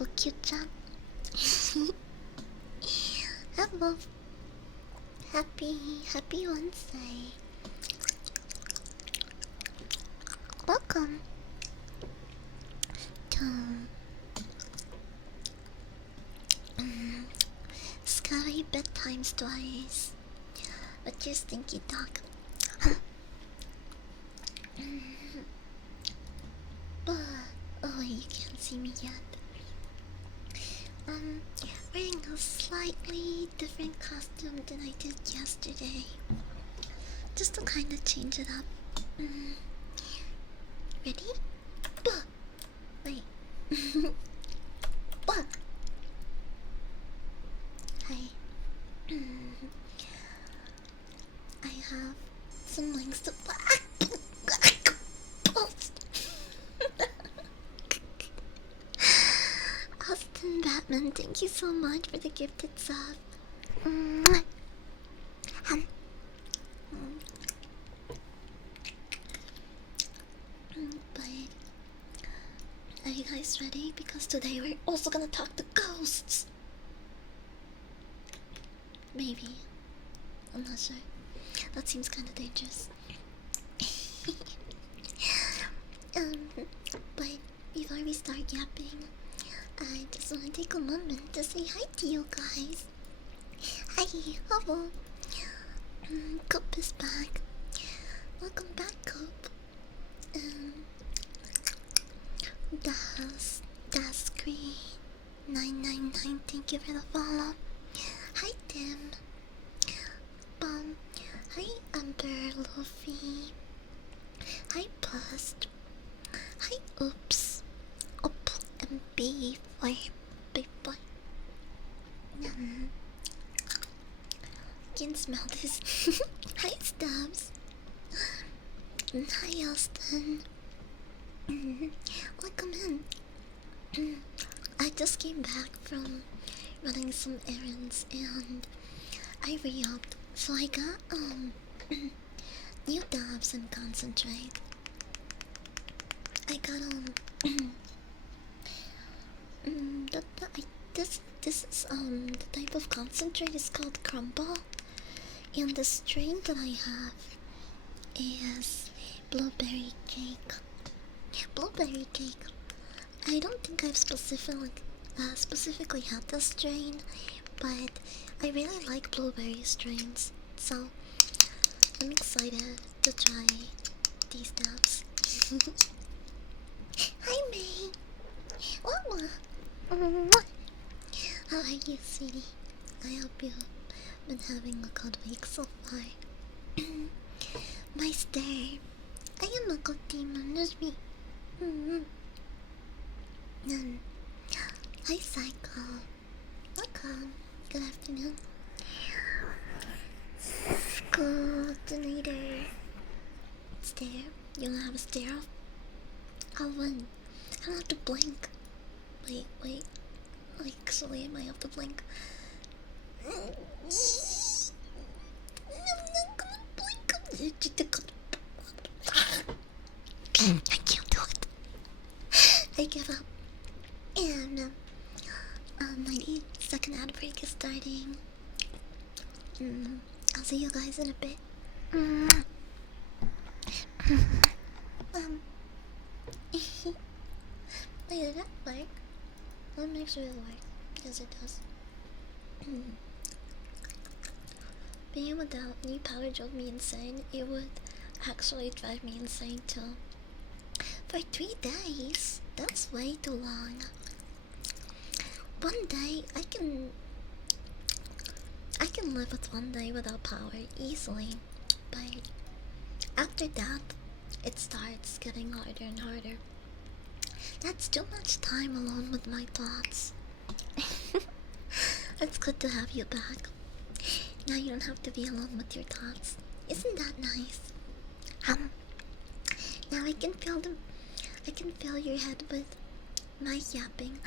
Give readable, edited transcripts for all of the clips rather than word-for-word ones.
little cute chat. Hello. Happy Wednesday. Welcome to Scary Bedtime Stories with your stinky dog. Oh, you can't see me yet. Wearing a slightly different costume than I did yesterday. Just to kind of change it up. Ready? Wait. Hi. I have some links to Austin Batman, thank you so much for the gifted sub. But are you guys ready? Because today we're also gonna talk to ghosts. Maybe. I'm not sure. That seems kind of dangerous. But before we start yapping, I just want to take a moment to say hi to you guys. Hi, hello. Coop is back. Welcome back, Coop. Das Green 999, thank you for the follow. Hi, Tim. Hi, Amber, Luffy. Hi, Bust. Hi, Oops. Oop and B for big boy. You can smell this. Hi, Stabs. Hi, Austin. Welcome in. I just came back from running some errands and I re-upped, so I got new dabs and concentrate. I got this is the type of concentrate is called crumble, and the strain that I have is blueberry cake. Blueberry cake. I don't think I've specifically had this strain, but I really like blueberry strains, so I'm excited to try these dabs. Hi, May. How are you, sweetie? I hope you've been having a good week so far. My stare. I am a good demon, that's me. Hi, Psycho. Welcome. Good afternoon. Coordinator. Stare. You wanna have a stare off? I'll win. I don't have to blink. Wait. Actually, I might have to blink. I'm not gonna blink. I can't do it. I give up. And 90-second ad break is starting. I'll see you guys in a bit. Wait, did that work? Let me make sure it works. Yes, it does. Being without new powder drove me insane. It would actually drive me insane too. For 3 days? That's way too long. One day, I can live with 1 day without power easily, but after that, it starts getting harder and harder. That's too much time alone with my thoughts. It's good to have you back. Now you don't have to be alone with your thoughts. Isn't that nice? Now I can fill your head with my yapping.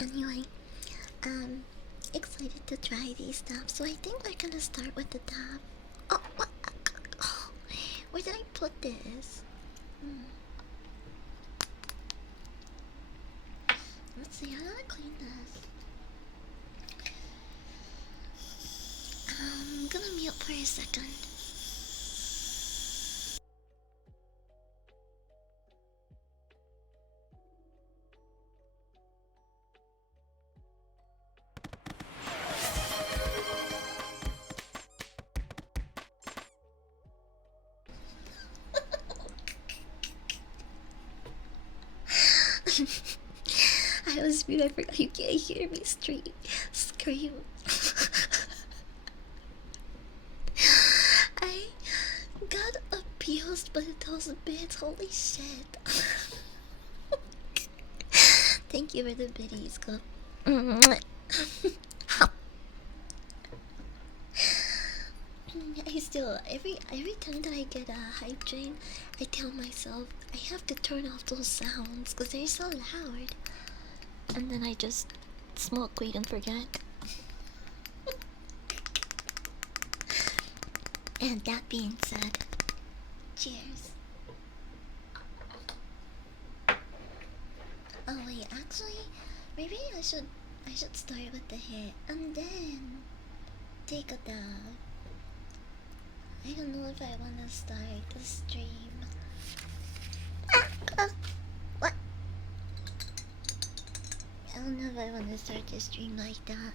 Anyway, excited to try these tabs, so I think we're gonna start with the tab. put this? Let's see, how do I clean this? I'm gonna mute for a second. I was mute, I forgot you can't hear me scream. I got abused by those bits, holy shit. Thank you for the biddies, go. I still, every time that I get a hype train, I tell myself I have to turn off those sounds because they're so loud. And then I just smoke weed and forget. And that being said, cheers. Oh wait, actually, maybe I should start with the hit and then take a dab. I don't know if I want to start the stream. What? I don't know if I want to start the stream like that.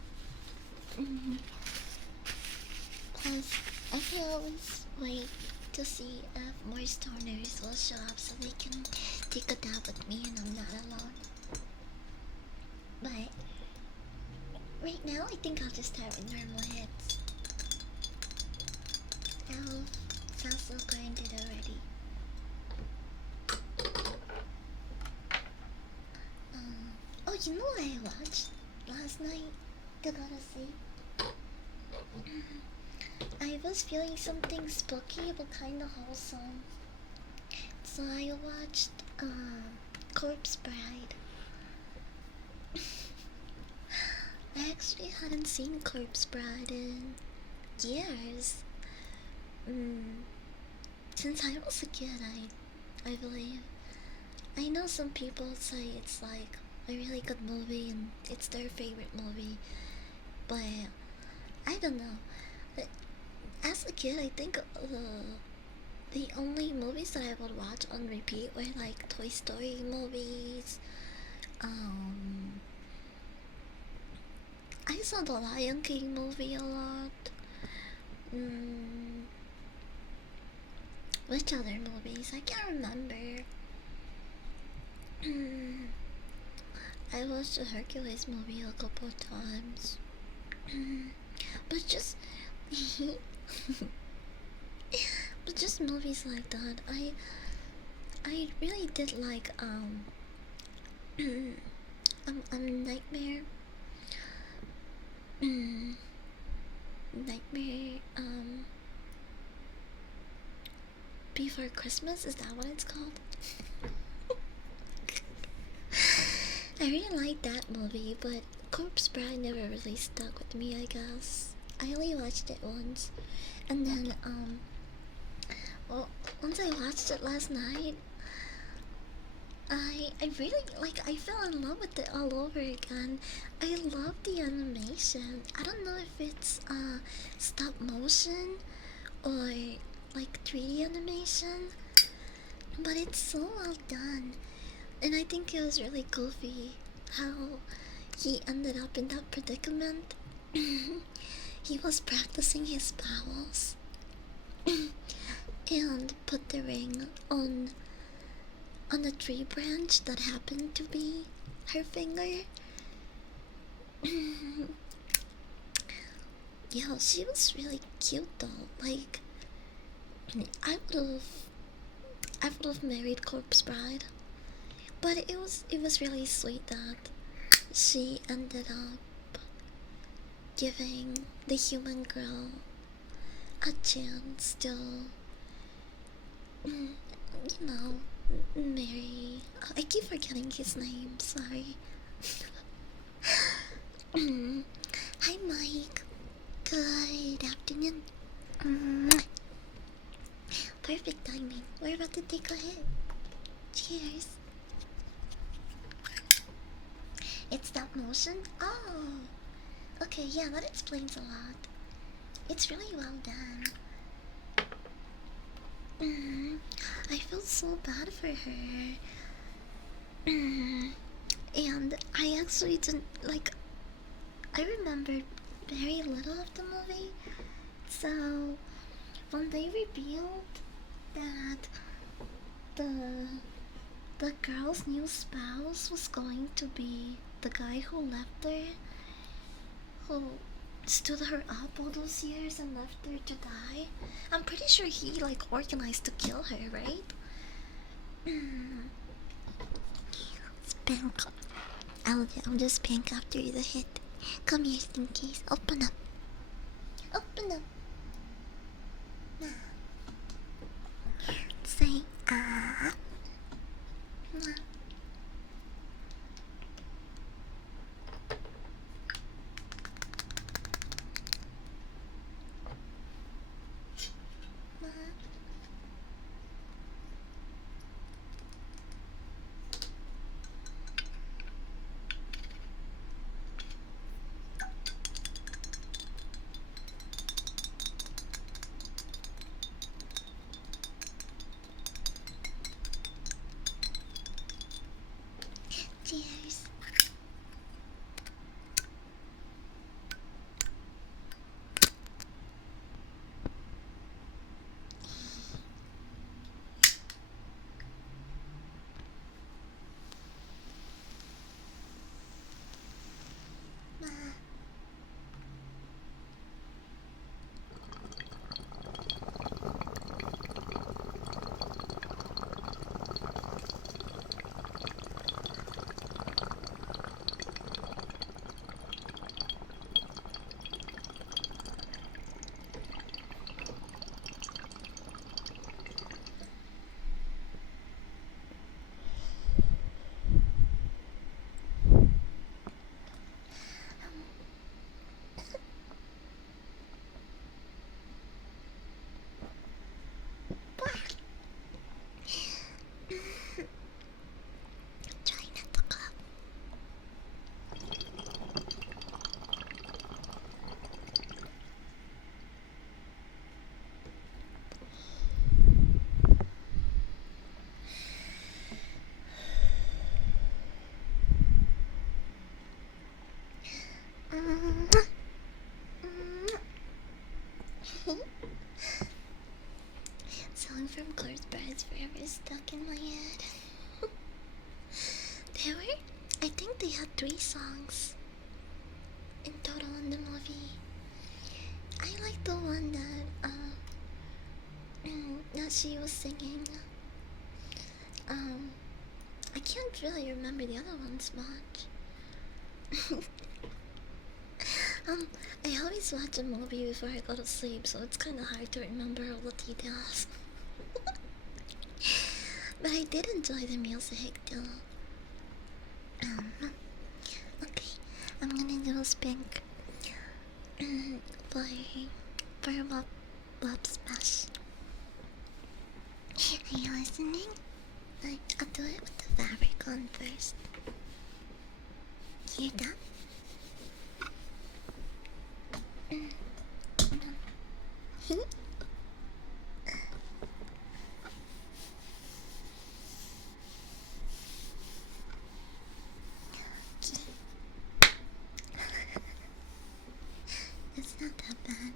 Plus, I can always wait to see if more stoners will show up so they can take a dab with me and I'm not alone. But right now, I think I'll just start with normal hits. Ow, sounds so grinded already. Oh, you know what I watched last night? To go to sleep. I was feeling something spooky but kinda wholesome. So I watched Corpse Bride. I actually hadn't seen Corpse Bride in years. Since I was a kid, I believe. I know some people say it's like a really good movie and it's their favorite movie, but I don't know. As a kid, I think the only movies that I would watch on repeat were like Toy Story movies. I saw the Lion King movie a lot. Which other movies? I can't remember. I watched the Hercules movie a couple of times. But just but just movies like that. I really did like Nightmare. Nightmare Before Christmas, is that what it's called? I really liked that movie, but Corpse Bride never really stuck with me, I guess. I only watched it once, and then well, once I watched it last night, I really I fell in love with it all over again. I love the animation. I don't know if it's stop motion or like 3D animation, but it's so well done. And I think it was really goofy how he ended up in that predicament. He was practicing his powers and put the ring on a tree branch that happened to be her finger. Yeah, she was really cute though. Like, I would have married Corpse Bride, but it was really sweet that she ended up giving the human girl a chance to, marry. I keep forgetting his name. Sorry. Hi, Mike. Good afternoon. Perfect timing. We're about to take a hit. Cheers. It's stop motion? Oh! Okay, yeah, that explains a lot. It's really well done. I feel so bad for her. And I actually didn't, like, I remembered very little of the movie. So, when they revealed that the girl's new spouse was going to be the guy who left her, who stood her up all those years and left her to die. I'm pretty sure he like organized to kill her, right? Spank. I'll just spank after the hit. Come here, Stinkies. Open up. Open up. Say ah. Cheers. Try not to clap. Song from Chorus Birds Forever is stuck in my head. There were, I think they had 3 songs in total in the movie. I like the one that she was singing. I can't really remember the other ones much. I always watch a movie before I go to sleep, so it's kind of hard to remember all the details. But I did enjoy the music though. Okay, I'm gonna do a spank for Wop Smash. Are you listening? I'll do it with the fabric on first. Hear that? It's not that bad.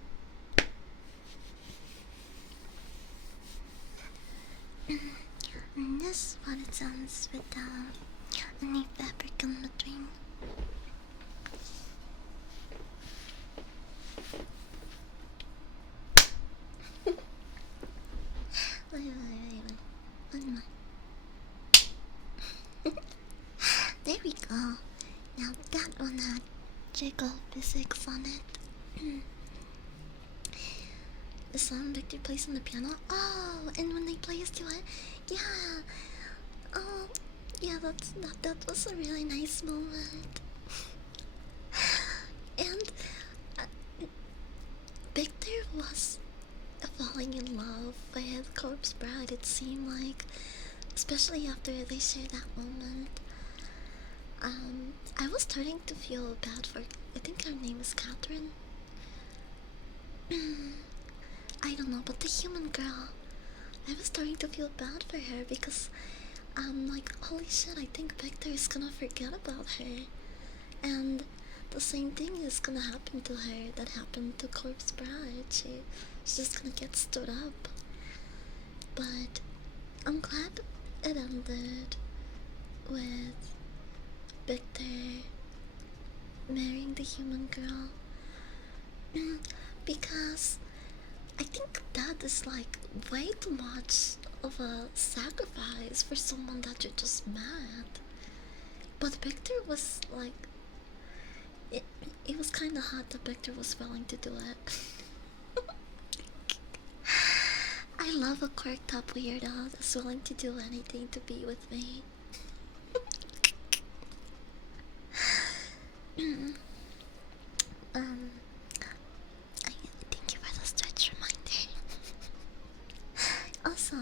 And this is what it sounds without any fabric in between. Wait. One more. There we go. Now that one had jiggle physics on it. The song Victor plays on the piano. Oh, and when they play his duet, yeah. Oh, yeah. That was a really nice moment. And Victor was a falling in love with Corpse Bride, it seemed like, especially after they shared that moment. I was starting to feel bad for, I think her name is Catherine. I don't know, but the human girl, I was starting to feel bad for her because I'm like, holy shit, I think Victor is gonna forget about her. And the same thing is gonna happen to her that happened to Corpse Bride. She's just gonna get stood up. But I'm glad it ended with Victor marrying the human girl. Because I think that is like way too much of a sacrifice for someone that you just met. But Victor was like, it was kind of hot that Victor was willing to do it. I love a quirked up weirdo that's willing to do anything to be with me. Thank you for the stretch reminder. Also,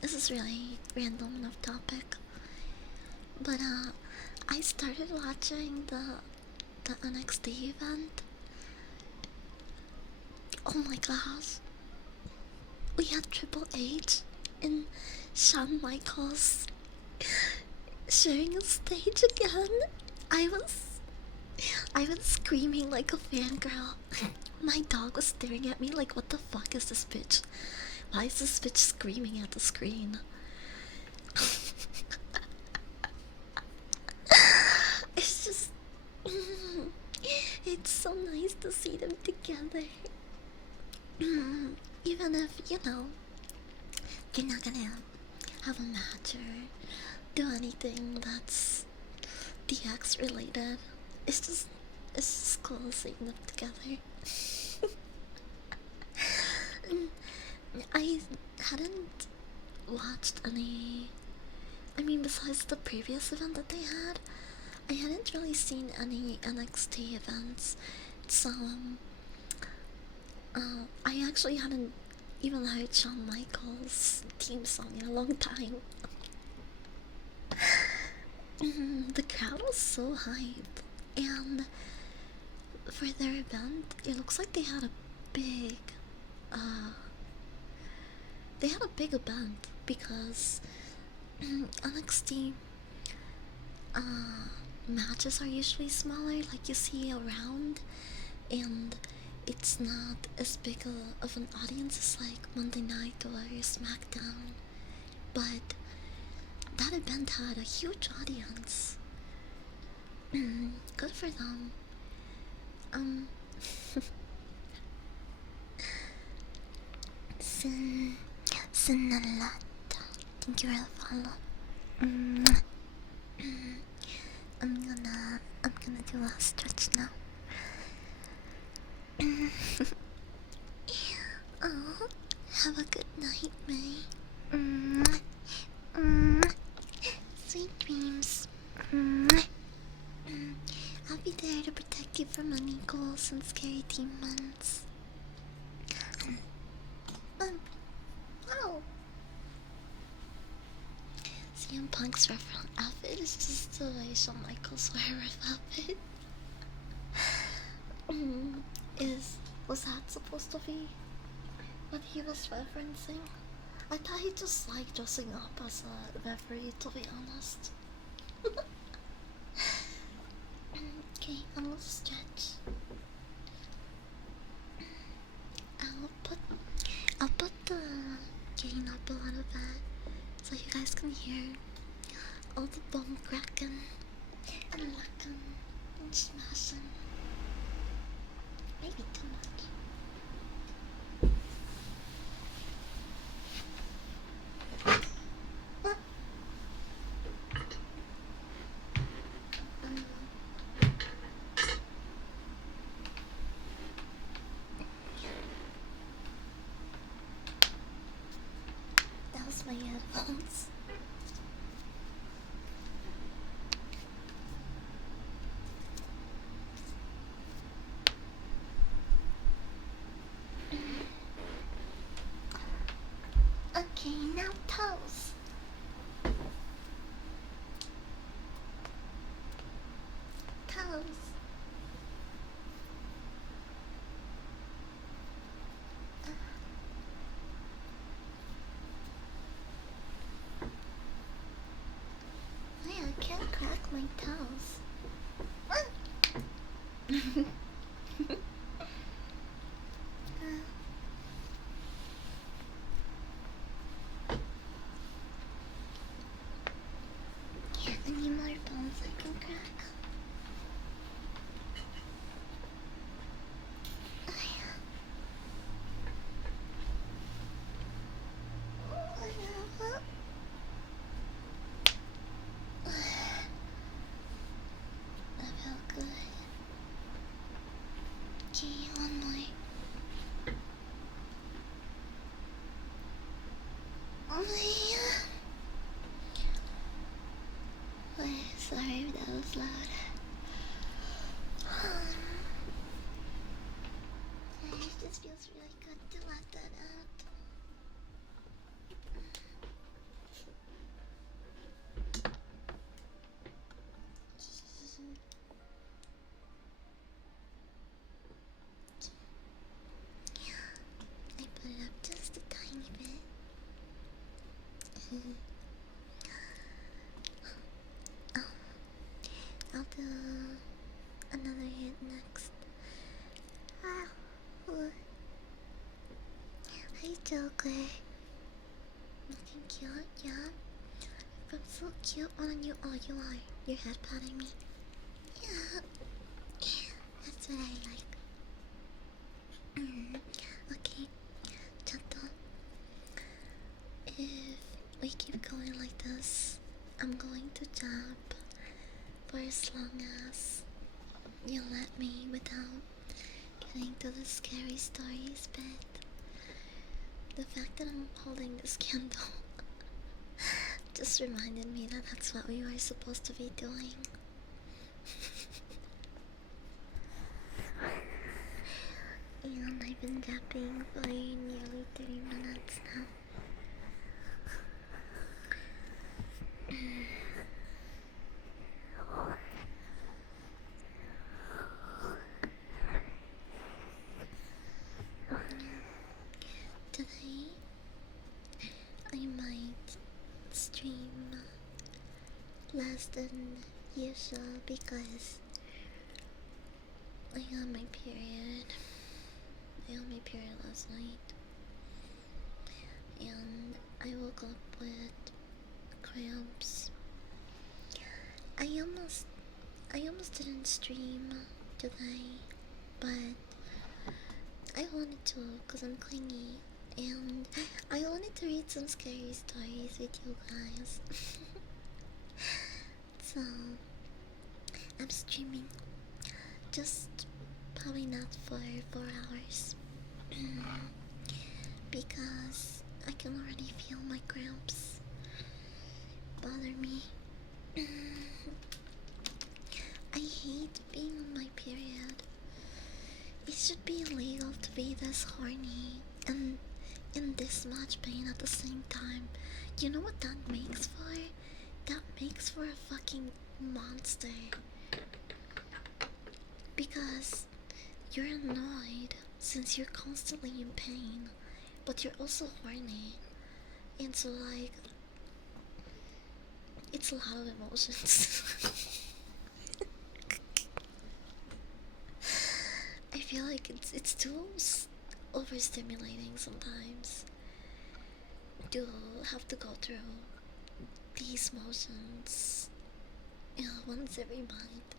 this is really random enough topic, but I started watching the NXT event. Oh my gosh, we had Triple H and Shawn Michaels sharing a stage again. I was screaming like a fangirl. My dog was staring at me like, what the fuck is this bitch? Why is this bitch screaming at the screen? It's just... it's so nice to see them together. Even if, you know, you're not gonna have a match or do anything that's DX related. It's just cool seeing them together. I hadn't watched any. I mean, besides the previous event that they had, I hadn't really seen any NXT events. So, I actually hadn't even heard Shawn Michaels' theme song in a long time. The crowd was so hype, and for their event, it looks like they had a big, event because NXT matches are usually smaller, like you see around, and it's not as big of an audience as like Monday Night or SmackDown, but that event had a huge audience. Good for them. Sinalata. Thank you for the follow. I'm gonna do a stretch now. Oh, have a good night, May. Sweet dreams. I'll be there to protect you from any goals and scary demons. Wow. CM Punk's reference outfit is just the way Shawn Michaels wear outfit. Was that supposed to be what he was referencing? I thought he just liked dressing up as a referee, to be honest. Okay, I'm gonna stretch. I'll put the gain up a little bit so you guys can hear all the bone cracking and locking and smashing. Maybe too much. That was my headphones. toes. Toes. I can't crack my toes. Any more bones I can crack? That felt good. Okay, one more. Oh sorry if that was loud. It just feels really good to let that out. I put it up just a tiny bit. I'll do another hit next. Hey Joker. Looking cute, yeah? I'm so cute, why don't you? Oh, you are. Your head patting me. Yeah. That's what I like. Okay, Chato. If we keep going like this, I'm going to jump for as long as you let me without getting to the scary stories, but the fact that I'm holding this candle just reminded me that that's what we were supposed to be doing. And I've been tapping for nearly 30 minutes now. Today, I might stream less than usual because I got my period. I got my period last night, and I woke up with cramps. I almost didn't stream today, but I wanted to because I'm clingy, and I wanted to read some scary stories with you guys. So I'm streaming, just probably not for 4 hours. Because I can already feel my cramps bother me. I hate being on my period. It should be illegal to be this horny and in this much pain at the same time. You know what that makes for? That makes for a fucking monster. Because you're annoyed since you're constantly in pain, but you're also horny. And so, like, it's a lot of emotions. I feel like it's too overstimulating sometimes to have to go through these motions, you know, once every month.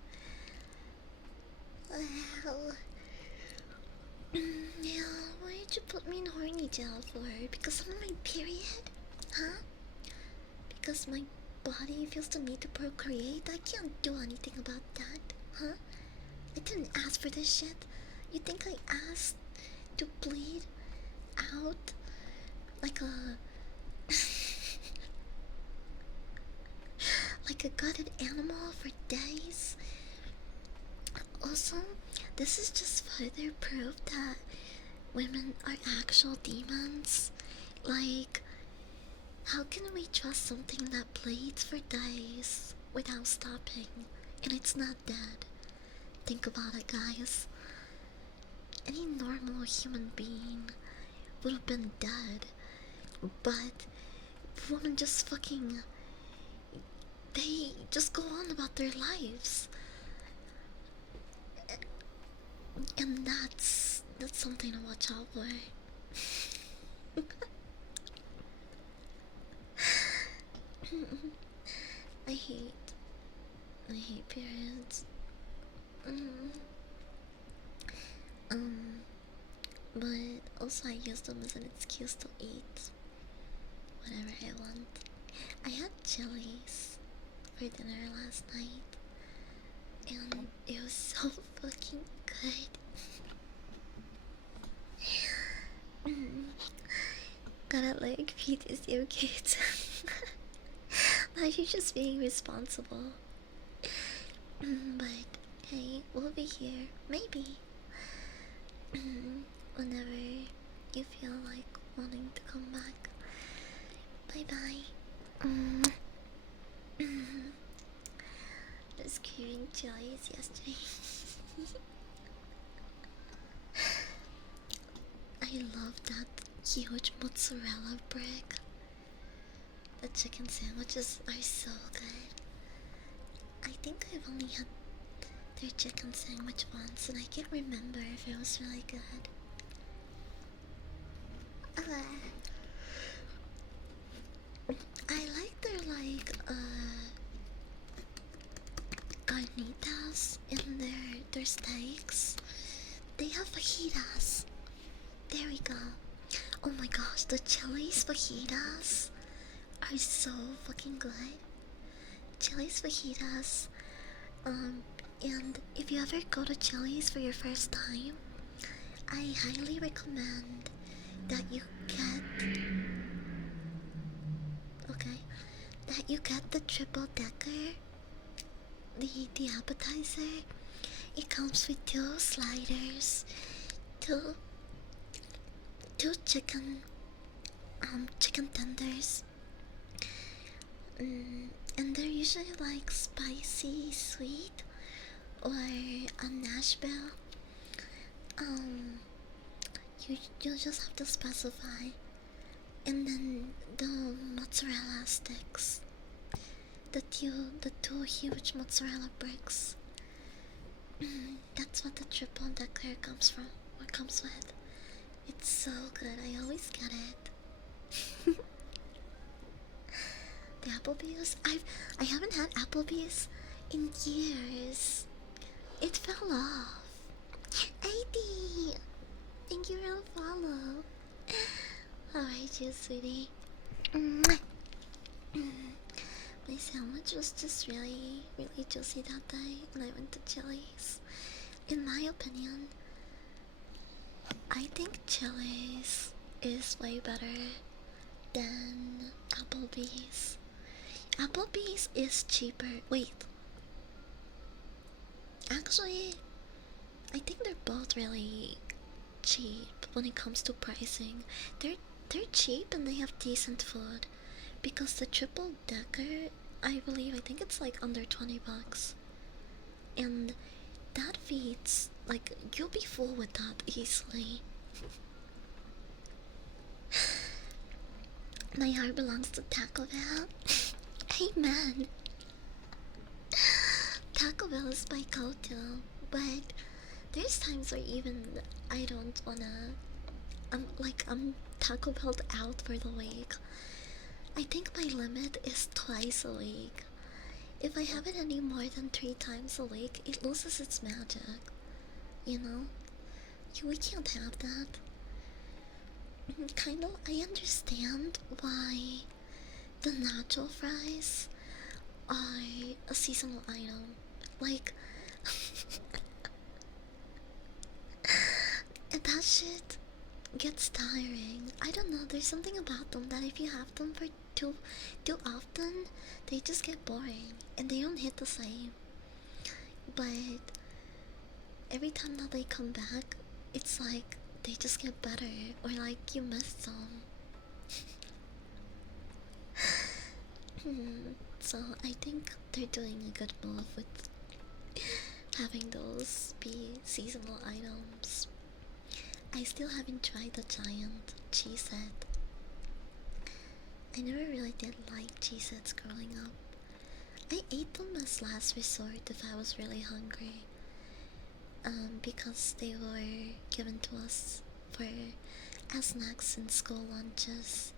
Well, yeah, why did you put me in horny jail for? Because I'm on my period? Huh? Because my body feels the need to procreate? I can't do anything about that, huh? I didn't ask for this shit. You think I asked to bleed out like a like a gutted animal for days? Also, this is just further proof that women are actual demons. Like, How can we trust something that bleeds for days without stopping and it's not dead? Think about it, guys. Any normal human being would have been dead, but women just fucking. They just go on about their lives. And that's something to watch out for. I hate periods. But also I use them as an excuse to eat whatever I want. I had chilies for dinner last night, and it was so fucking good. Gotta like feed these new kids. Now you're just being responsible. But hey, we'll be here, maybe. Whenever you feel like wanting to come back. Bye bye. Just craving chilies yesterday. I love that huge mozzarella brick. The chicken sandwiches are so good. I think I've only had their chicken sandwich once, and I can't remember if it was really good. I like their carnitas in their steaks. They have fajitas. There we go. Oh my gosh, the Chili's fajitas are so fucking good. Chili's fajitas. And if you ever go to Chili's for your first time, I highly recommend that you get the triple decker, the appetizer. It comes with 2 sliders, two chicken tenders, and they're usually like spicy sweet or a Nashville. You just have to specify. And then the mozzarella sticks, the two huge mozzarella bricks. That's what the triple decker comes with. It's so good. I always get it. The Applebee's. I haven't had Applebee's in years. It fell off. AD, thank you for the follow. Alright, you sweetie. My sandwich was just really juicy that day when I went to Chili's. In my opinion, I think Chili's is way better than Applebee's. Applebee's is cheaper. Wait. Actually, I think they're both really cheap when it comes to pricing. They're cheap and they have decent food. Because the triple decker, I think it's like under 20 bucks. And that feeds, like, you'll be full with that easily. My heart belongs to Taco Bell. Hey man. Taco Bell is my go-to, but there's times where even I don't wanna. I'm Taco Bell'd out for the week. I think my limit is twice a week. If I have it any more than 3 times a week, it loses its magic. You know? We can't have that. Kind of, I understand why the nacho fries are a seasonal item. Like, and that shit gets tiring. I don't know, there's something about them that if you have them for too often, they just get boring and they don't hit the same. But every time that they come back, it's like they just get better, or like you miss them. So I think they're doing a good move with having those be seasonal items. I still haven't tried the giant cheese set. I never really did like cheese sets growing up. I ate them as last resort if I was really hungry. Because they were given to us for as snacks in school lunches.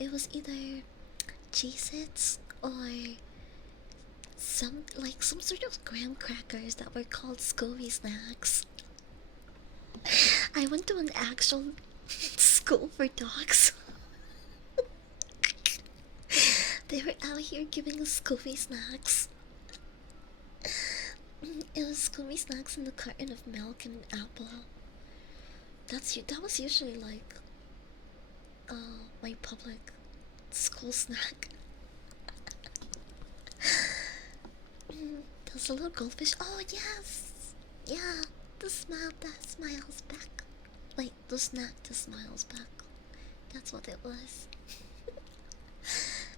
It was either Cheez-Its or some sort of graham crackers that were called Scooby snacks. I went to an actual school for dogs. They were out here giving us Scooby snacks. It was Scooby snacks and a carton of milk and an apple. That was usually like my public school snack. There's a little goldfish. Oh yes, yeah. The smile that smiles back. Wait, the snack that smiles back. That's what it was.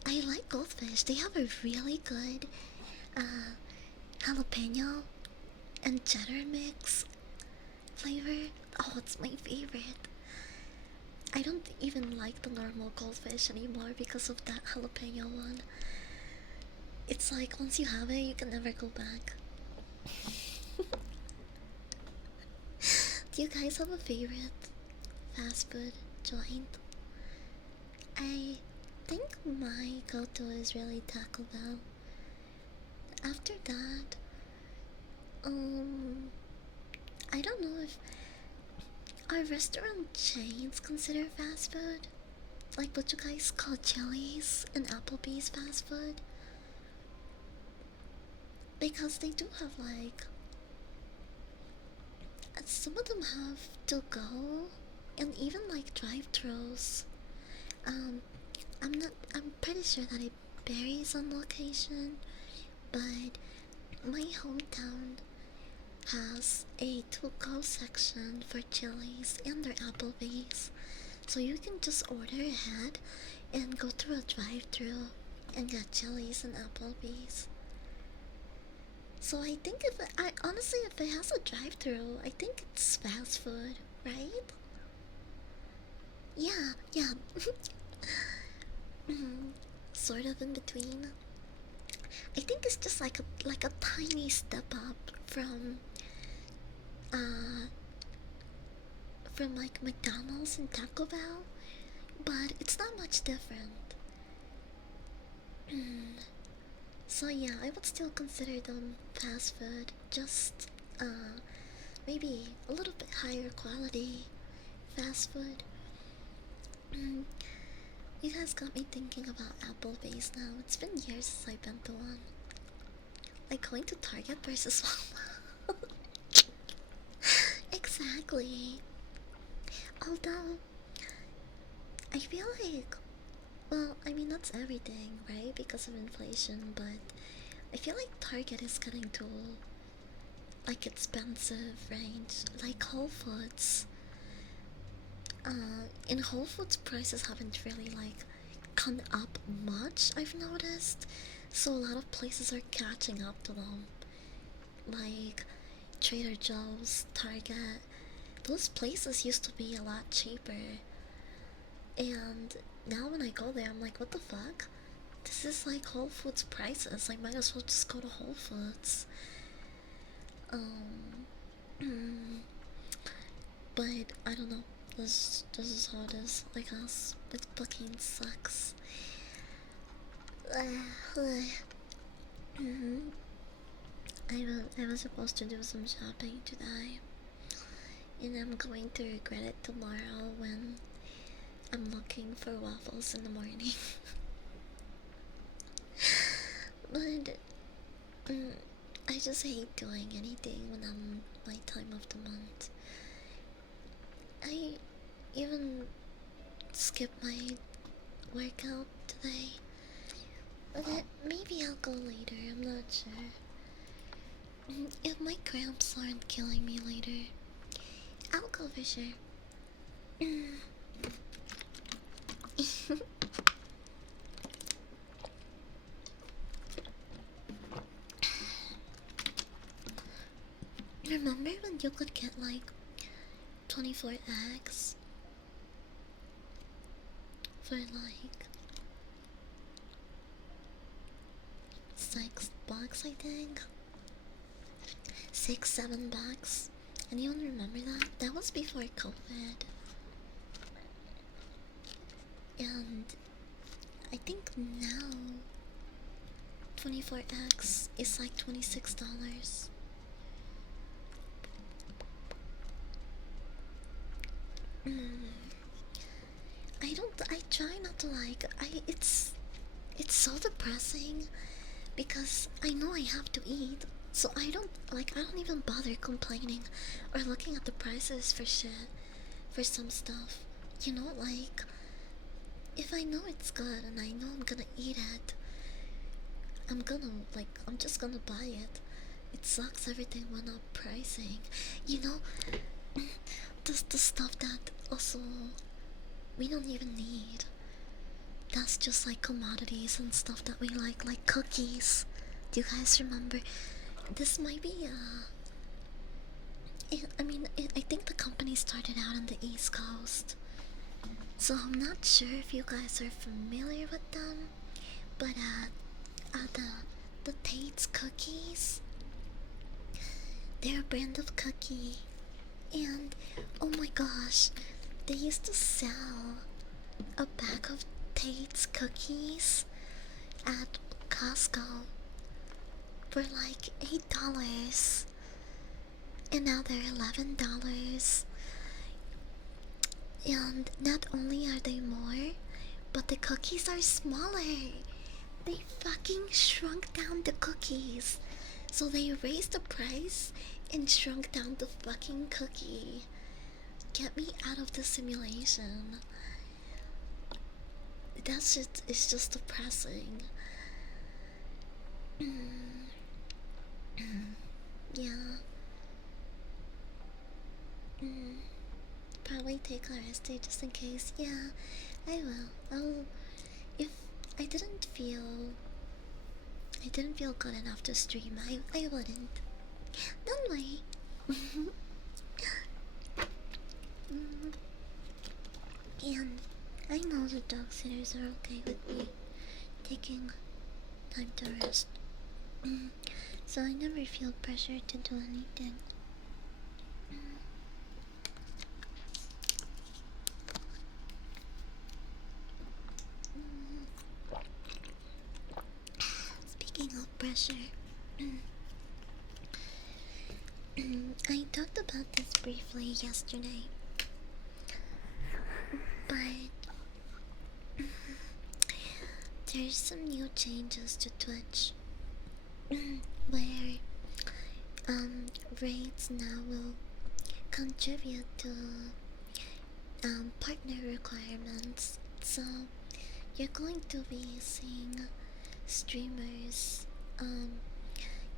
I like goldfish. They have a really good jalapeno and cheddar mix flavor. Oh, it's my favorite. I don't even like the normal goldfish anymore because of that jalapeno one. It's like once you have it, you can never go back. Do you guys have a favorite fast food joint? I think my go-to is really Taco Bell. After that, I don't know if are restaurant chains consider fast food? Like what you guys call Chili's and Applebee's fast food? Because they do have like some of them have to go and even like drive-throughs. I'm pretty sure that it varies on location, but my hometown has a to-go section for Chili's and their Applebee's, so you can just order ahead and go through a drive-through and get Chili's and Applebee's. So I think if it has a drive-through, I think it's fast food, right? Yeah, yeah. Sort of in between. I think it's just like a tiny step up from like McDonald's and Taco Bell, but it's not much different. So yeah, I would still consider them fast food, just maybe a little bit higher quality fast food. You guys got me thinking about Applebee's now. It's been years since I've been to one. Like going to Target versus Walmart. Exactly. Although, I feel like, well, I mean, that's everything, right? Because of inflation, but I feel like Target is getting to, like, expensive range. Like Whole Foods. In Whole Foods, prices haven't really, like, gone up much, I've noticed. So a lot of places are catching up to them. Like Trader Joe's, Target. Those places used to be a lot cheaper. And now when I go there, I'm like, what the fuck? This is like Whole Foods prices. I might as well just go to Whole Foods. But I don't know. This is how it is, I guess. It fucking sucks. I was supposed to do some shopping today, and I'm going to regret it tomorrow when I'm looking for waffles in the morning. But I just hate doing anything when I'm my time of the month. I even skipped my workout today. But maybe I'll go later, I'm not sure. If my cramps aren't killing me later, I'll go for sure. Remember when you could get like 24 eggs for like $6, I think? 6, $7. Anyone remember that? That was before COVID. And I think now 24x is like $26. I try not to like, it's so depressing because I know I have to eat. So I don't even bother complaining or looking at the prices for shit, for some stuff. You know, like, if I know it's good and I know I'm gonna eat it, I'm just gonna buy it. It sucks everything went up pricing. You know, the stuff that also we don't even need. That's just like commodities and stuff that we like cookies. Do you guys remember? This might be, I think the company started out on the East Coast. So I'm not sure if you guys are familiar with them, but the Tate's cookies, they're a brand of cookie, and oh my gosh, they used to sell a bag of Tate's cookies at Costco for like $8, and now they're $11. And not only are they more, but the cookies are smaller. They fucking shrunk down the cookies. So they raised the price and shrunk down the fucking cookie. Get me out of the simulation. That shit is just depressing. Yeah. Probably take a rest day just in case. Yeah, I will. If I didn't feel good enough to stream, I wouldn't. Don't worry. And I know the dog sitters are okay with me taking time to rest. So I never feel pressure to do anything. Speaking of pressure, I talked about this briefly yesterday, but there's some new changes to Twitch where raids now will contribute to partner requirements. So you're going to be seeing streamers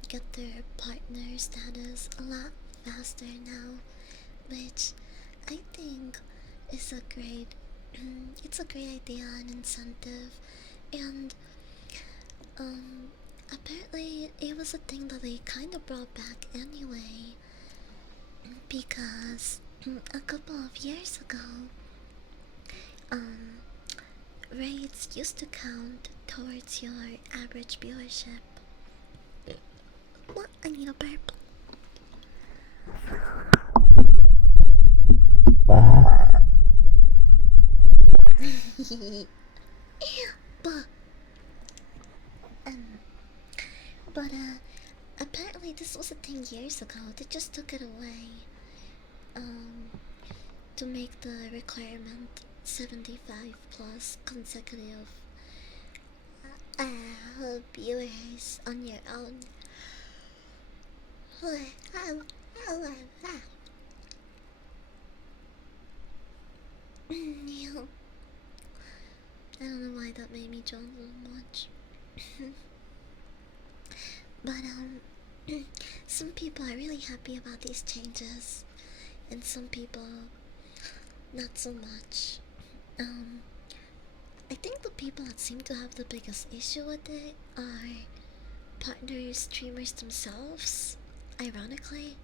get their partner status a lot faster now, which I think is a great it's a great idea and incentive. And apparently it was a thing that they kind of brought back anyway, because a couple of years ago raids used to count towards your average viewership. What? I need a burp. but but apparently this was a thing years ago. They just took it away to make the requirement 75 plus consecutive viewers on your own. Yeah. I don't know why that made me jump so much. But some people are really happy about these changes, and some people not so much. I think the people that seem to have the biggest issue with it are partner streamers themselves, ironically,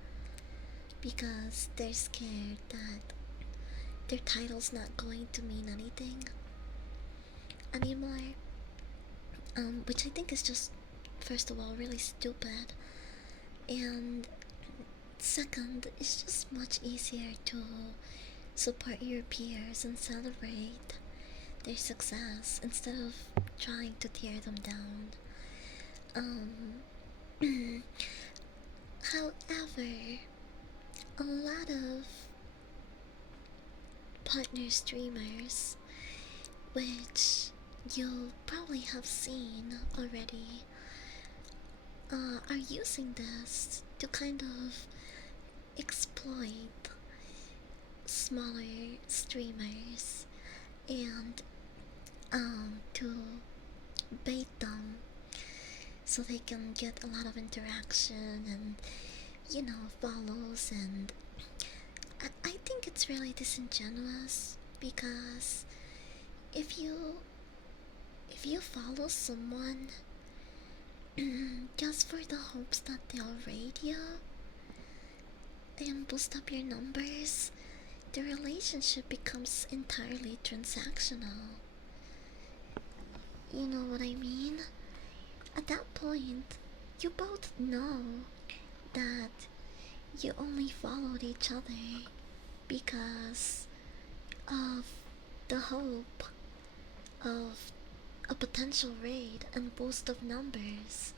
because they're scared that their title's not going to mean anything anymore. Which I think is just, first of all, really stupid, and second, it's just much easier to support your peers and celebrate their success instead of trying to tear them down. Um, However, a lot of partner streamers, which you probably have seen already, are using this to kind of exploit smaller streamers and to bait them so they can get a lot of interaction and, you know, follows. And I think it's really disingenuous because if you if you follow someone just for the hopes that they'll raid you and boost up your numbers, the relationship becomes entirely transactional. You know what I mean? At that point, you both know that you only followed each other because of the hope of a potential raid and boost of numbers.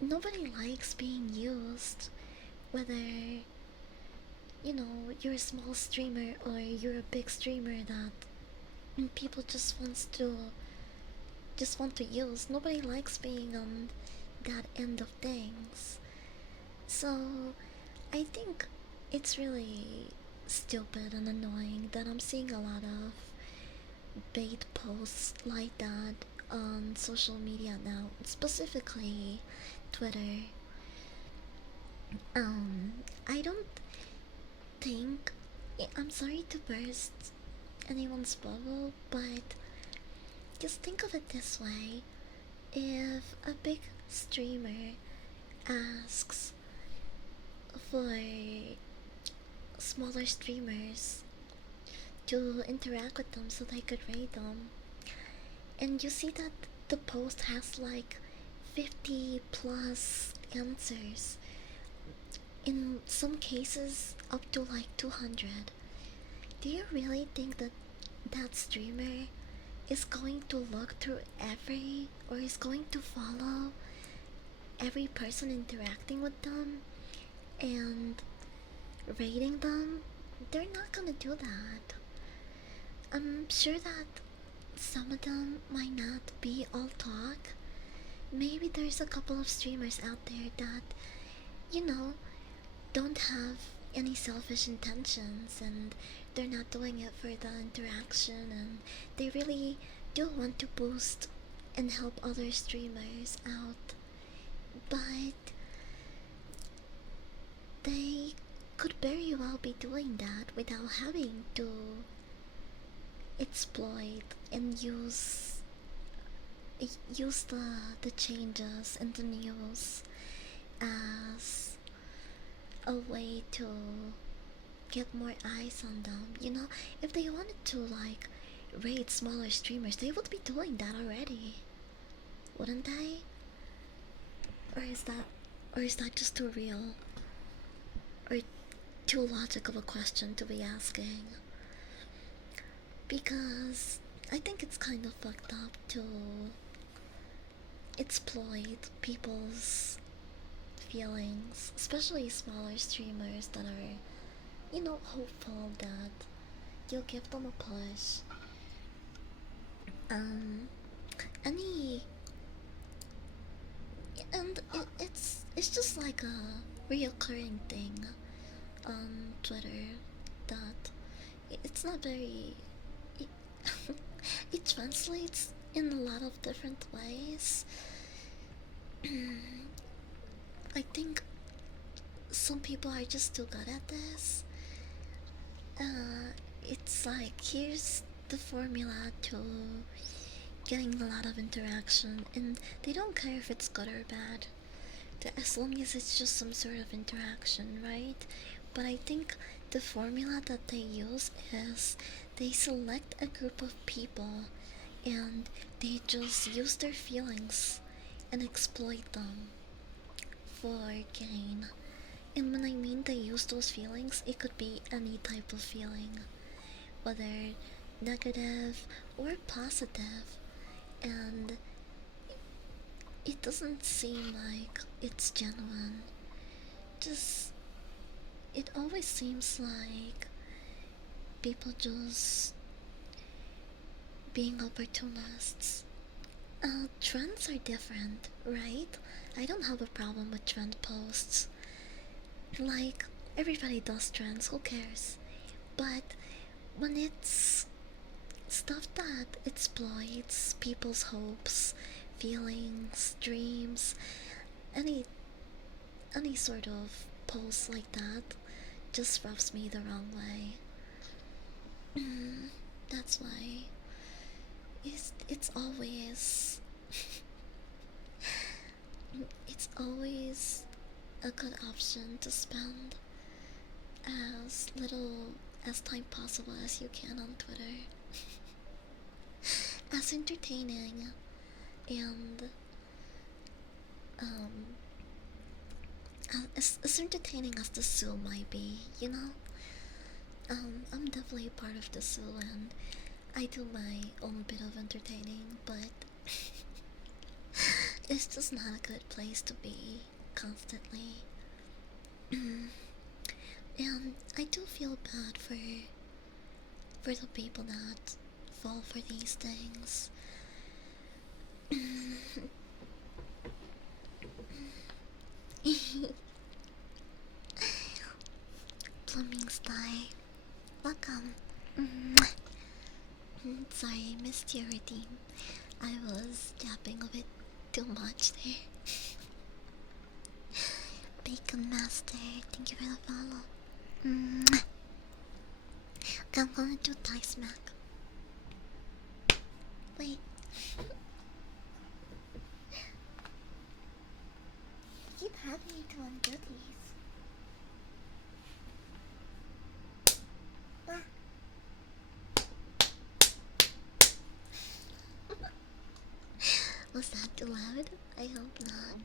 Nobody likes being used, whether, you know, you're a small streamer or you're a big streamer that people just want to use. Nobody likes being on that end of things. So I think it's really stupid and annoying that I'm seeing a lot of bait posts like that on social media now, specifically Twitter. I don't think, I'm sorry to burst anyone's bubble, but just think of it this way. If a big streamer asks for smaller streamers to interact with them so they could raid them, and you see that the post has like 50 plus answers, in some cases up to like 200, do you really think that that streamer is going to look through every, or is going to follow every person interacting with them and rating them? They're not gonna do that. I'm sure that some of them might not be all talk. Maybe there's a couple of streamers out there that, you know, don't have any selfish intentions and they're not doing it for the interaction, and they really do want to boost and help other streamers out. But they could very well be doing that without having to exploit and use the changes in the news as a way to get more eyes on them. You know, if they wanted to like raid smaller streamers, they would be doing that already, wouldn't they? Or is that, or is that just too real, or too logic of a question to be asking? Because I think it's kind of fucked up to exploit people's feelings, especially smaller streamers that are, you know, hopeful that you'll give them a push. Um, any, and it's just like a reoccurring thing on Twitter that it's not very. It, it translates in a lot of different ways. I think some people are just too good at this. It's like, here's the formula to getting a lot of interaction, and they don't care if it's good or bad. as long as it's just some sort of interaction, right? But I think the formula that they use is they select a group of people and they just use their feelings and exploit them for gain. And when I mean they use those feelings, it could be any type of feeling, whether negative or positive, and it doesn't seem like it's genuine. Just, it always seems like people just being opportunists. Trends are different, right? I don't have a problem with trend posts. Like, everybody does trends, who cares? But when it's stuff that exploits people's hopes, feelings, dreams, any any sort of post like that just rubs me the wrong way. That's why it's always it's always a good option to spend as little as time possible as you can on Twitter. As entertaining and um as entertaining as the zoo might be, you know? I'm definitely a part of the zoo and I do my own bit of entertaining, but it's just not a good place to be constantly. And I do feel bad for the people that fall for these things. Plumbing Sty, welcome. Sorry, I missed your redeem. I was yapping a bit too much there. Bacon Master, thank you for the follow. Okay, I'm gonna do Thigh Smack. Wait. Keep having me to undo these. Ah. Was that too loud? I hope not.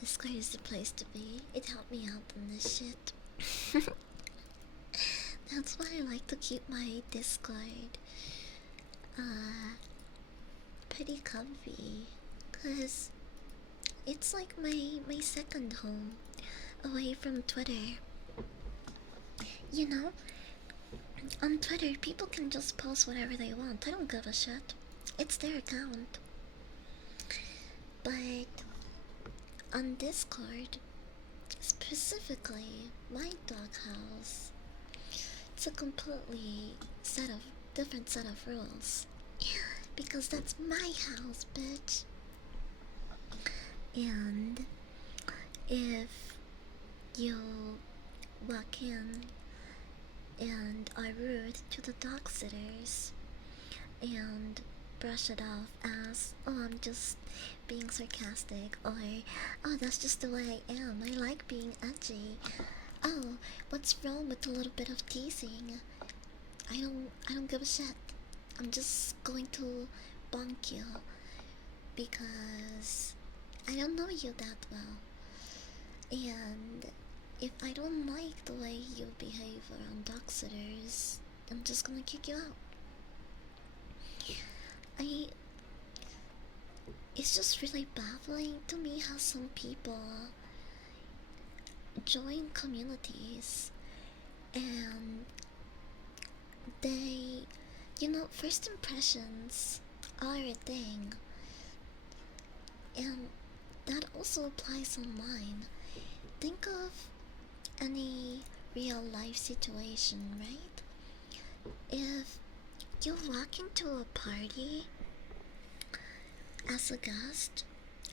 Discord is the place to be. It helped me out in this shit. That's why I like to keep my Discord pretty comfy, cause it's like my second home away from Twitter. You know, on Twitter people can just post whatever they want. I don't give a shit. It's their account. But on Discord, specifically my doghouse, it's a completely different set of rules. Because that's my house, bitch. And if you walk in and are rude to the dog sitters and brush it off as, oh, I'm just being sarcastic, or, oh, that's just the way I am, I like being edgy, oh, what's wrong with a little bit of teasing? I don't give a shit. I'm just going to bonk you because I don't know you that well. And if I don't like the way you behave around dog sitters, I'm just gonna kick you out. It's just really baffling to me how some people join communities and they, first impressions are a thing, and that also applies online. Think of any real life situation, right? If you walk into a party as a guest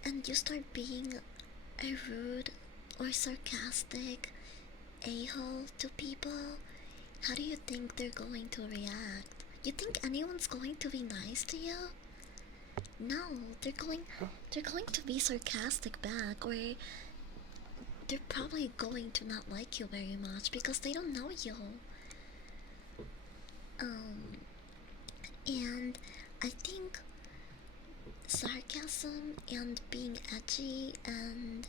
and you start being a rude or sarcastic a-hole to people, how do you think they're going to react? You think anyone's going to be nice to you? No, they're going to be sarcastic back, or they're probably going to not like you very much because they don't know you. Um, and I think sarcasm and being edgy and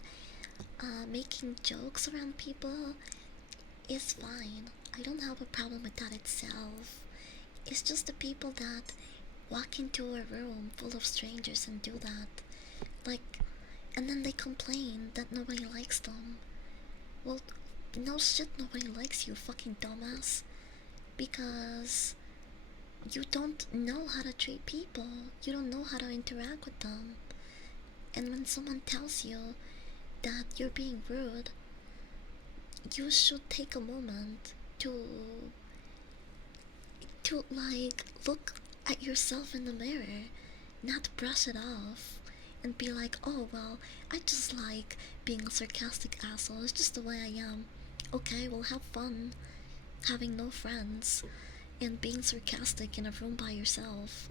making jokes around people is fine. I don't have a problem with that itself. It's just the people that walk into a room full of strangers and do that. Like, and then they complain that nobody likes them. Well, no shit, nobody likes you, fucking dumbass. Because you don't know how to treat people. You don't know how to interact with them. And when someone tells you that you're being rude, you should take a moment to like look at yourself in the mirror, not brush it off and be like, oh well, I just like being a sarcastic asshole, it's just the way I am. Okay, well, have fun having no friends and being sarcastic in a room by yourself.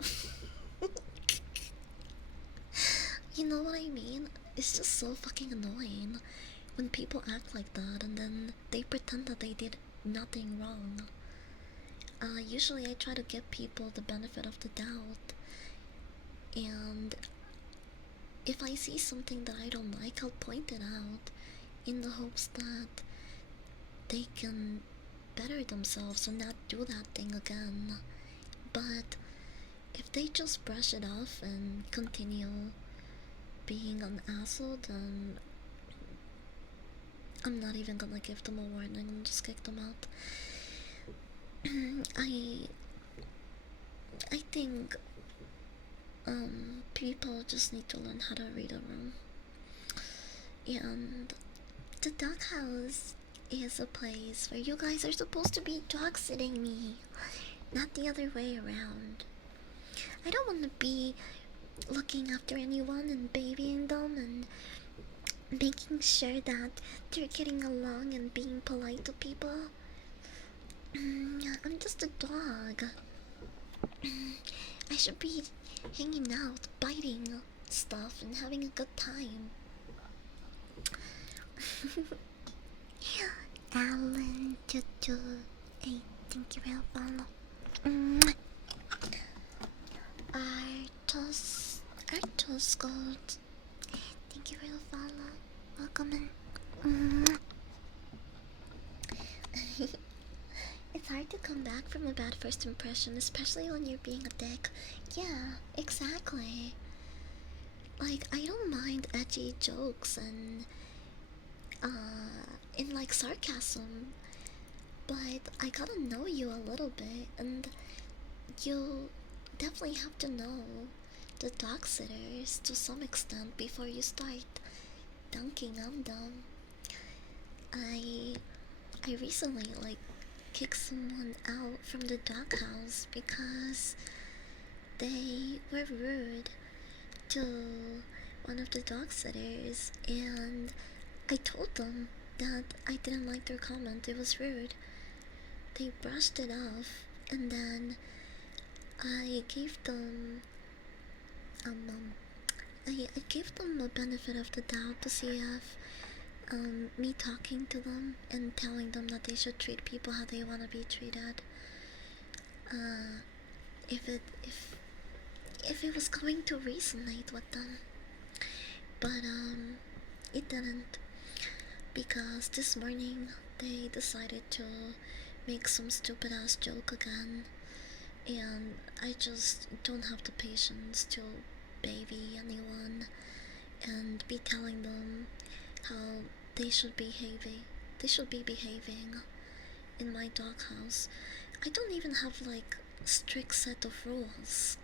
You know what I mean? It's just so fucking annoying when people act like that and then they pretend that they did nothing wrong. Usually I try to give people the benefit of the doubt, and if I see something that I don't like, I'll point it out in the hopes that they can better themselves and not do that thing again. But if they just brush it off and continue being an asshole, then I'm not even gonna give them a warning and just kick them out. I think people just need to learn how to read a room. And the doghouse is a place where you guys are supposed to be dog sitting me, not the other way around. I don't want to be looking after anyone and babying them and making sure that they're getting along and being polite to people. I'm just a dog. I should be hanging out, biting stuff, and having a good time. Alan, Jojo, hey, thank you for follow. Artos Gold, thank you for the follow. Welcome in. It's hard to come back from a bad first impression, especially when you're being a dick. Yeah, exactly. Like, I don't mind edgy jokes and in like sarcasm, but I gotta know you a little bit, and you definitely have to know the dog sitters to some extent before you start dunking on them. I recently like kicked someone out from the doghouse because they were rude to one of the dog sitters, and I told them that I didn't like their comment, it was rude. They brushed it off, and then I gave them I gave them the benefit of the doubt to see if me talking to them and telling them that they should treat people how they want to be treated, if it was going to resonate with them. But it didn't, because this morning they decided to make some stupid ass joke again, and I just don't have the patience to baby anyone and be telling them how they should be behaving in my doghouse. I don't even have like a strict set of rules.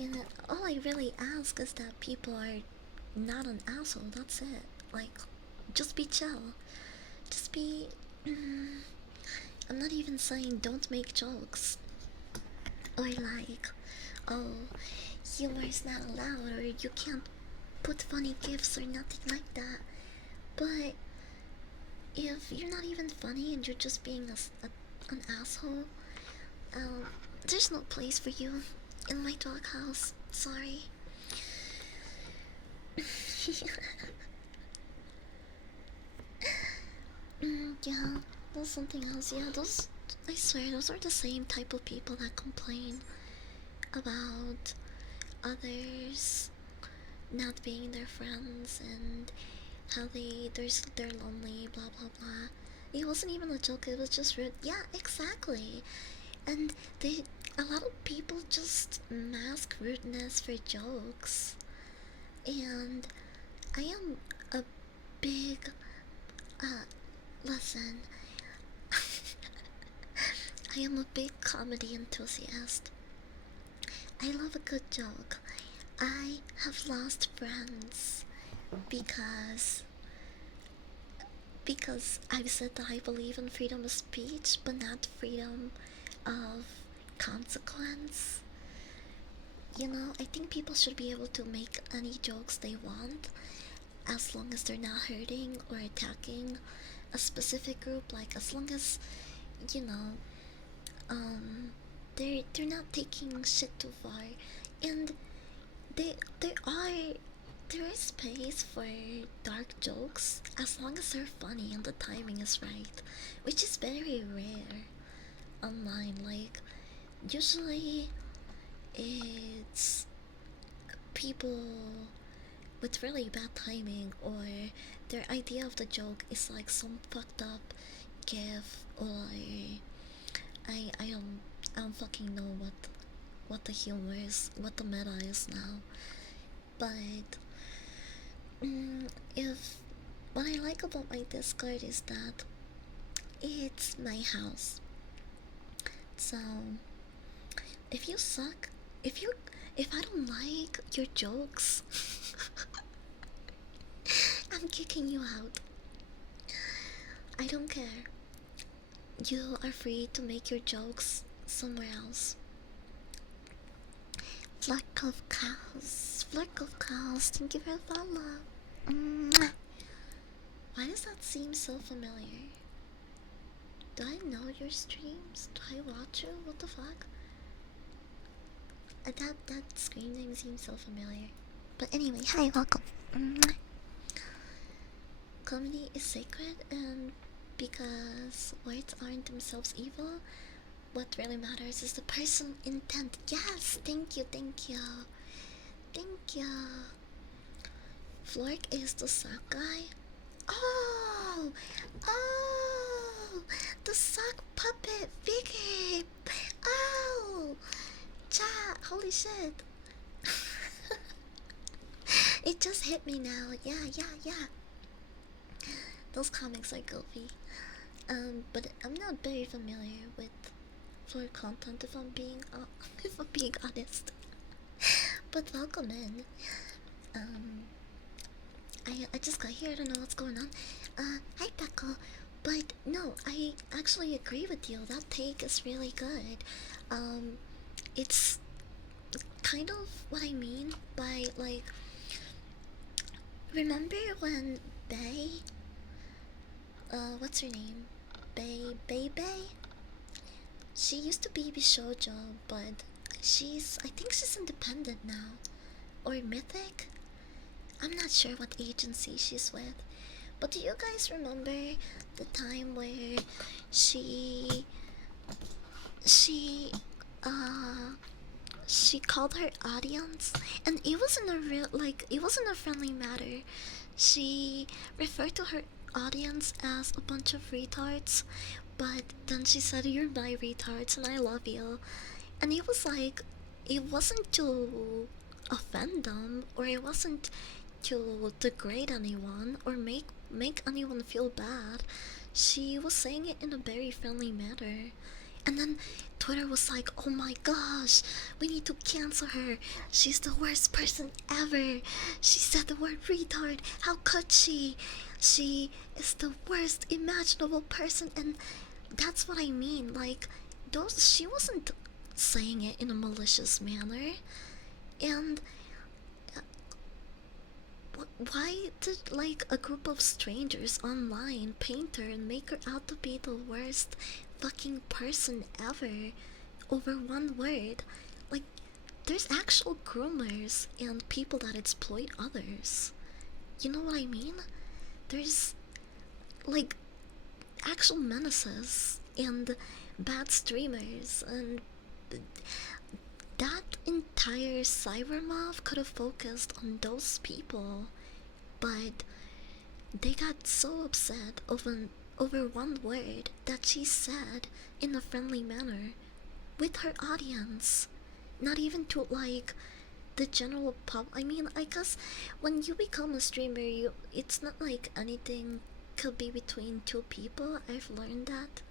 And all I really ask is that people are not an asshole, that's it. Like, just be chill. Just be... I'm not even saying don't make jokes. Or like, oh, humor is not allowed, or you can't put funny gifs or nothing like that. But if you're not even funny and you're just being an asshole, There's no place for you in my doghouse. Sorry. Yeah, that's something else. Yeah, those. I swear, those are the same type of people that complain about others not being their friends and how they're lonely, blah blah blah. It wasn't even a joke, it was just rude. Yeah, exactly. And a lot of people just mask rudeness for jokes. And I am a big listen. I am a big comedy enthusiast. I love a good joke. I have lost friends because I've said that I believe in freedom of speech, but not freedom of consequence. You know, I think people should be able to make any jokes they want as long as they're not hurting or attacking a specific group. Like as long as you know, they're not taking shit too far, and they there is space for dark jokes as long as they're funny and the timing is right, which is very rare online. Like, usually it's people with really bad timing, or their idea of the joke is like some fucked up gif, or I don't fucking know what the humor is, what the meta is now. But if what I like about my Discord is that it's my house. So if you suck, if I don't like your jokes, I'm kicking you out. I don't care. You are free to make your jokes somewhere else. Flock of cows. Flock of cows. Thank you for the follow. Mwah. Why does that seem so familiar? Do I know your streams? Do I watch you? What the fuck? That screen name seems so familiar. But anyway, hi, welcome. Mwah. Comedy is sacred, and because words aren't themselves evil, what really matters is the person intent. Yes, thank you, thank you. Thank you. Flork is the sock guy. Oh! Oh! The sock puppet figure! Oh! Chat! Holy shit! It just hit me now. Yeah. Those comics are goofy. But I'm not very familiar with Flork content if I'm being if I'm being honest. But welcome in. I just got here, I don't know what's going on. Hi Pekko. But no, I actually agree with you. That take is really good. It's kind of what I mean by, like, remember when Bay, what's her name? Bay? She used to be Bishoujo, but I think she's independent now. Or Mythic? I'm not sure what agency she's with. But do you guys remember the time where she called her audience, and it wasn't a real, like, it wasn't a friendly matter. She referred to her audience as a bunch of retards, but then she said, "You're my retards and I love you." And it was like, it wasn't to offend them, or it wasn't to degrade anyone or make anyone feel bad. She was saying it in a very friendly manner. And then Twitter was like, "Oh my gosh, we need to cancel her. She's the worst person ever. She said the word retard. How could she? She is the worst imaginable person." And that's what I mean. Like, she wasn't saying it in a malicious manner. And why did, like, a group of strangers online paint her and make her out to be the worst fucking person ever over one word. Like, there's actual groomers and people that exploit others. You know what I mean? There's, like, actual menaces and bad streamers, and that entire cyber mob could have focused on those people, but they got so upset over one word that she said in a friendly manner with her audience. Not even to, like, the general pub. I mean, I guess when you become a streamer, it's not like anything could be between two people. I've learned that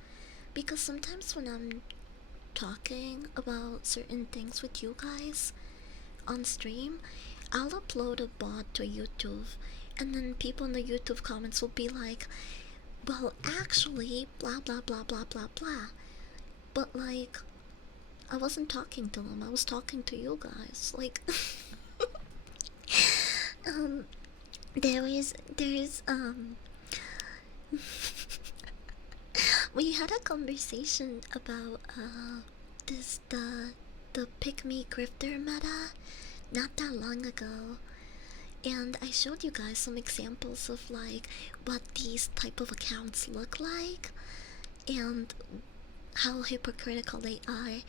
because sometimes when I'm talking about certain things with you guys on stream, I'll upload a bot to YouTube, and then people in the YouTube comments will be like, well, actually, blah blah blah blah blah blah. But, like, I wasn't talking to them, I was talking to you guys. Like, um, there's, we had a conversation about, the pick me grifter meta not that long ago, and I showed you guys some examples of, like, what these type of accounts look like and how hypocritical they are.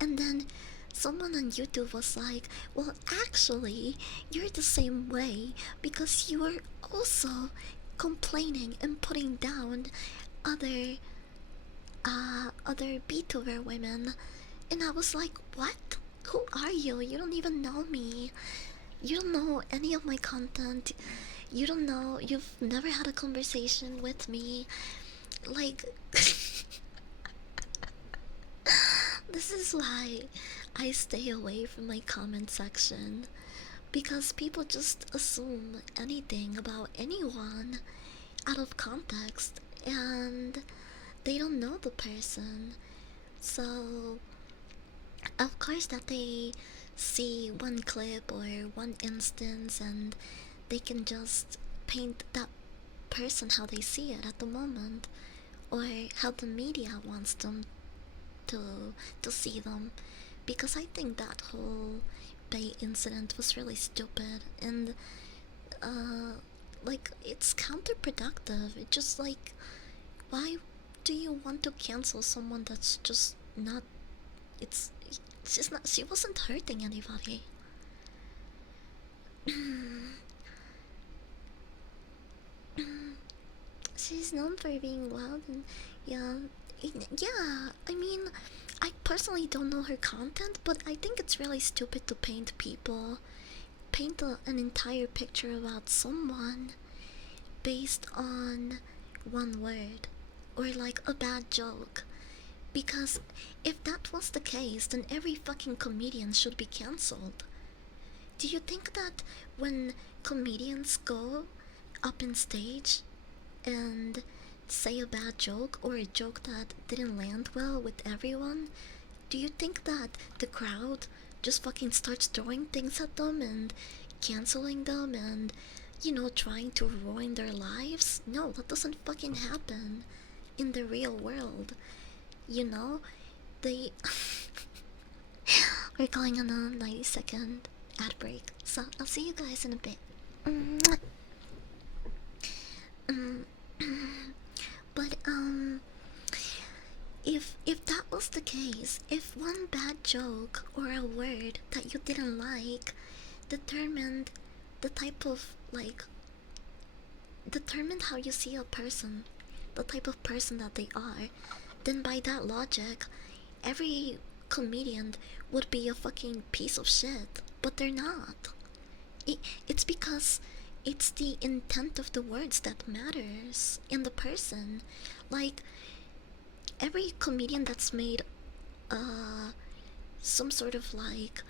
And then someone on YouTube was like, well, actually, you're the same way because you are also complaining and putting down other other BTuber women. And I was like, what? Who are you? You don't even know me. You don't know any of my content. You don't know, you've never had a conversation with me. Like, this is why I stay away from my comment section. Because people just assume anything about anyone out of context, and they don't know the person. So, of course, that they see one clip or one instance and they can just paint that person how they see it at the moment, or how the media wants them to see them. Because I think that whole Bay incident was really stupid, and uh like, it's counterproductive. It just, like, why do you want to cancel someone that's just not, it's just not, she wasn't hurting anybody. She's known for being loud, and yeah, yeah. I mean, I personally don't know her content, but I think it's really stupid to paint an entire picture about someone based on one word or, like, a bad joke. Because if that was the case, then every fucking comedian should be cancelled. Do you think that when comedians go up in stage and say a bad joke or a joke that didn't land well with everyone, do you think that the crowd just fucking starts throwing things at them and canceling them and, trying to ruin their lives? No, that doesn't fucking happen in the real world. You know, they. We're going on a 90-second ad break, so I'll see you guys in a bit. But if that was the case, if one bad joke or a word that you didn't like determined the type of, like, determined how you see a person, the type of person that they are, then by that logic, every comedian would be a fucking piece of shit. But they're not. It's because it's the intent of the words that matters in the person. Like, every comedian that's made some sort of, like,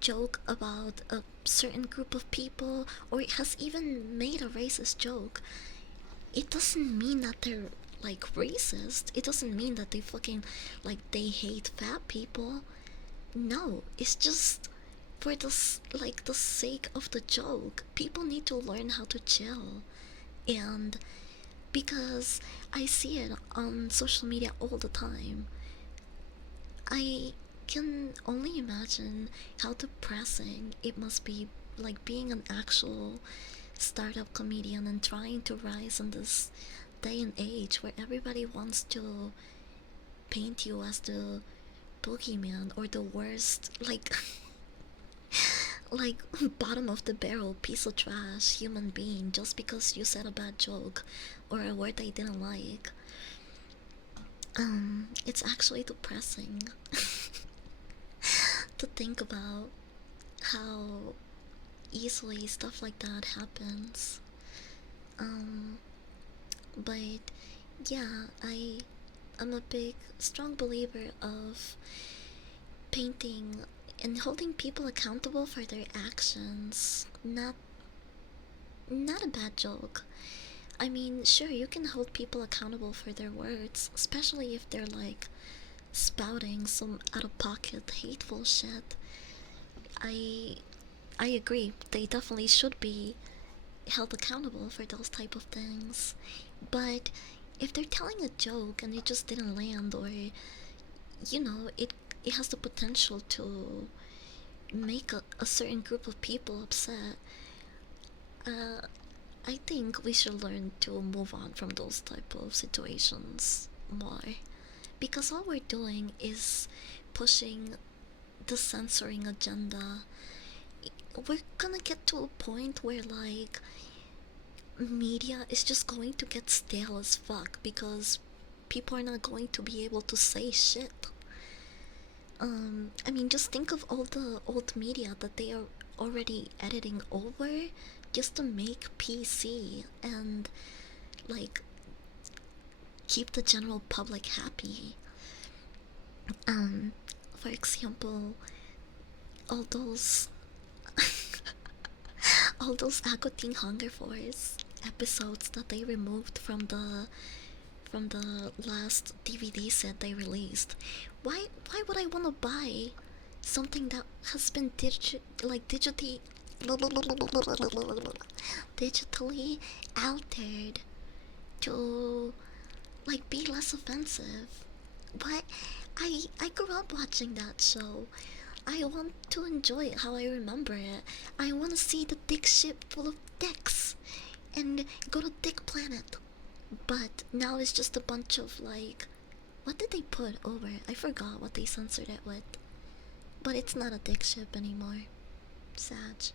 joke about a certain group of people, or it has even made a racist joke, it doesn't mean that they're, like, racist. It doesn't mean that they fucking, like, they hate fat people. No, it's just for the, like, the sake of the joke. People need to learn how to chill. And because I see it on social media all the time, I can only imagine how depressing it must be, like being an actual startup comedian and trying to rise in this day and age where everybody wants to paint you as the boogeyman or the worst, like bottom of the barrel piece of trash human being just because you said a bad joke or a word they didn't like. It's actually depressing to think about how easily stuff like that happens. Um, but yeah, I'm a big, strong believer of painting and holding people accountable for their actions. Not a bad joke. I mean, sure, you can hold people accountable for their words, especially if they're like spouting some out of pocket hateful shit. I I agree. They definitely should be held accountable for those type of things. But if they're telling a joke and it just didn't land, or it has the potential to make a certain group of people upset, uh, I think we should learn to move on from those type of situations more, because all we're doing is pushing the censoring agenda. We're gonna get to a point where like media is just going to get stale as fuck because people are not going to be able to say shit. I mean, just think of all the old media that they are already editing over just to make PC and like keep the general public happy. For example, all those all those Aquatine Hunger Force episodes that they removed from the last DVD set they released. Why would I want to buy something that has been digitally altered to like be less offensive? What? I grew up watching that show. I want to enjoy it how I remember it. I want to see the dick ship full of dicks and go to Dick Planet. But now it's just a bunch of like, what did they put over it? I forgot what they censored it with. But it's not a dick ship anymore. Sad.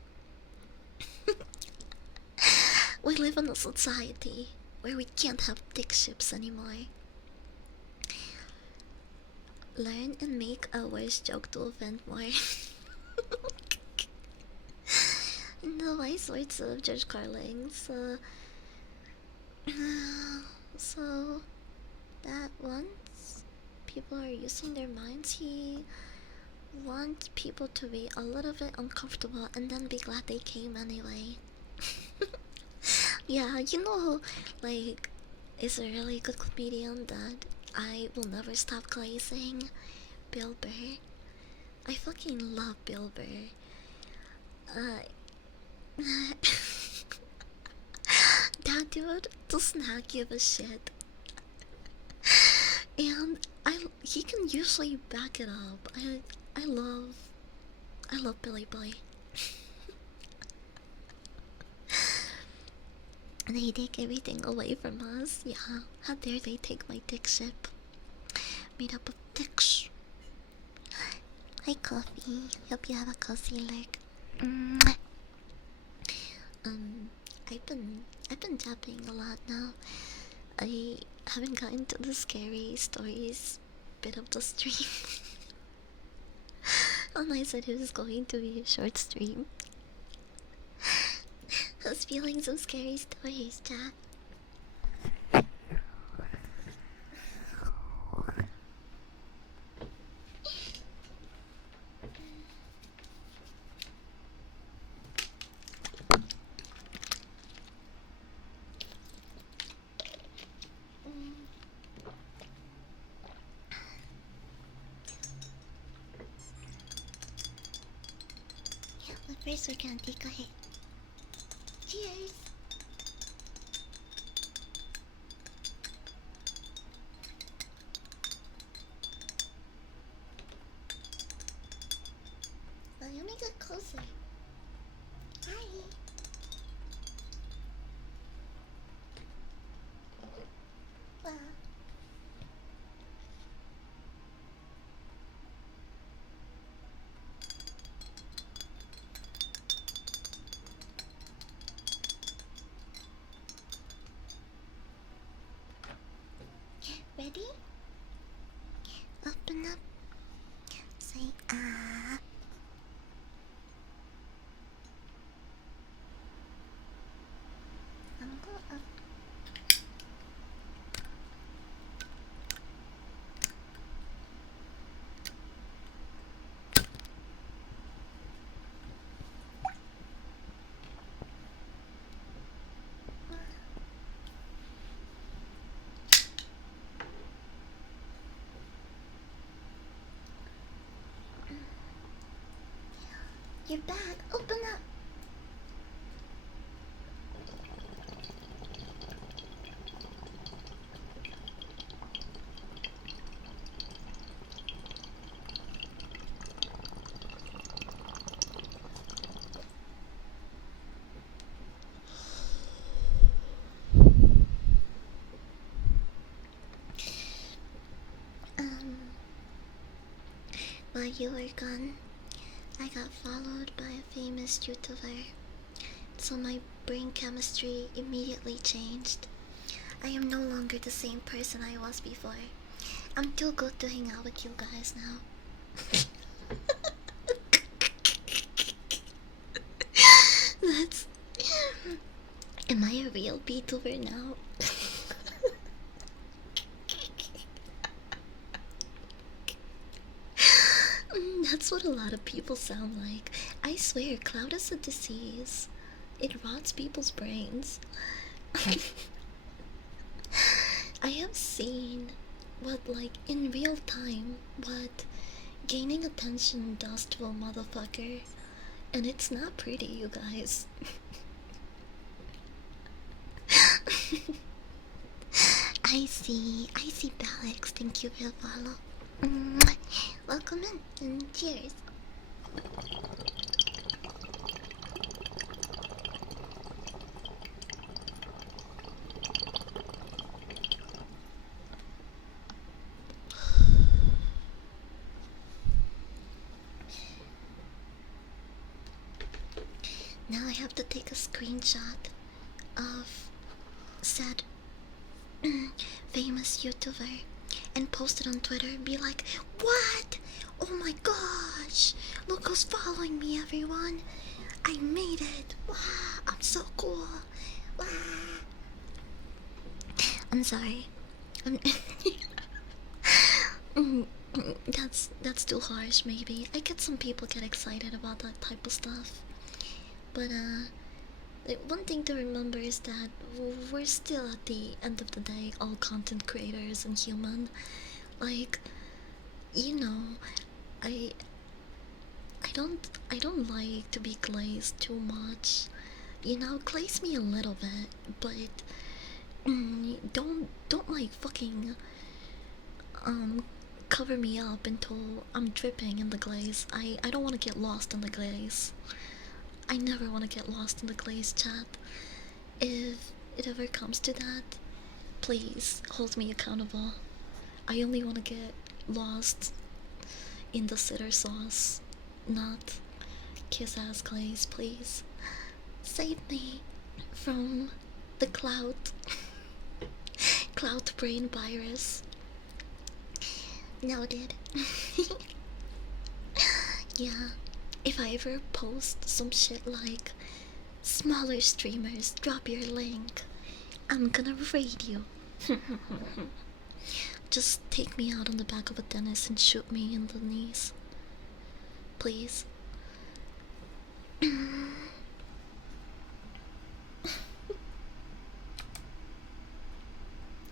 We live in a society where we can't have dick ships anymore. Learn and make a worse joke to offend more. In the wise words of George Carlin, so that once people are using their minds, he wants people to be a little bit uncomfortable and then be glad they came anyway. Yeah, like, is a really good comedian that I will never stop glazing? Bill Burr. I fucking love Bill Burr. Uh, that dude does not give a shit. And he can usually back it up. I love Billy Boy. They take everything away from us. Yeah, how dare they take my dick ship? Made up of dicks. Hi, Coffee. Hope you have a cozy leg. I've been tapping a lot now. I haven't gotten to the scary stories bit of the stream. And I said it was going to be a short stream. I was feeling some scary stories, chat. Yeah, but first we're gonna take a hit. Cheers! let me get closer. Hi. Wow. Ready? Open up. Say ah. I'm go up. Your bag. Open up. While you were gone, I got followed by a famous YouTuber, so my brain chemistry immediately changed. I am no longer the same person I was before. I'm too good to hang out with you guys now. That's... Am I a real VTuber now? That's what a lot of people sound like. I swear, cloud is a disease. It rots people's brains. I have seen what, like, in real time, what gaining attention does to a motherfucker. And it's not pretty, you guys. I see Balix. Thank you for the follow. Welcome in and cheers. Now I have to take a screenshot of said famous YouTuber and post it on Twitter and be like, what? Oh my gosh, look who's following me, everyone. I made it. Wow, I'm so cool. Wow. I'm sorry. That's too harsh, maybe. I get some people get excited about that type of stuff. But one thing to remember is that we're still at the end of the day all content creators and human. Like, you know, I don't like to be glazed too much. You know, glaze me a little bit, but don't like fucking cover me up until I'm dripping in the glaze. I don't want to get lost in the glaze. I never want to get lost in the glaze, chat. If it ever comes to that, please hold me accountable. I only want to get lost in the cider sauce, not kiss ass glaze, please. Save me from the cloud brain virus. Noted. Yeah, if I ever post some shit like smaller streamers, drop your link, I'm gonna raid you. Just take me out on the back of a dentist and shoot me in the knees. Please.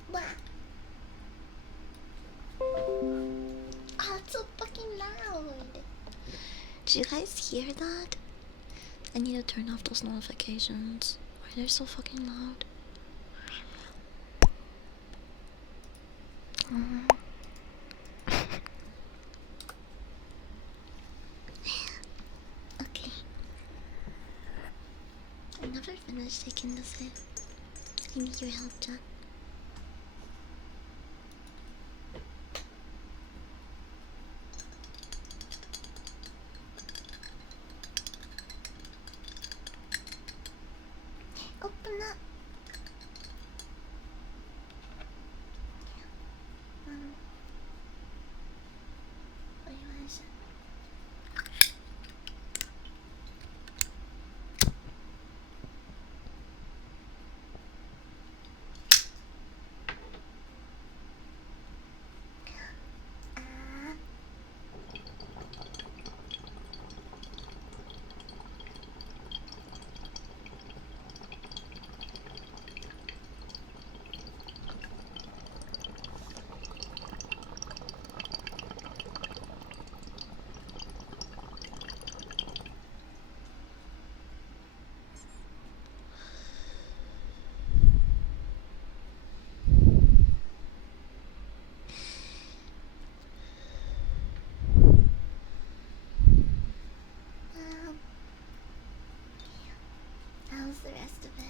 What? Oh, it's so fucking loud. Did you guys hear that? I need to turn off those notifications. Why they're so fucking loud? finish taking this hit. I need your help, Jack. Open up. What do you want to say? How's the rest of it?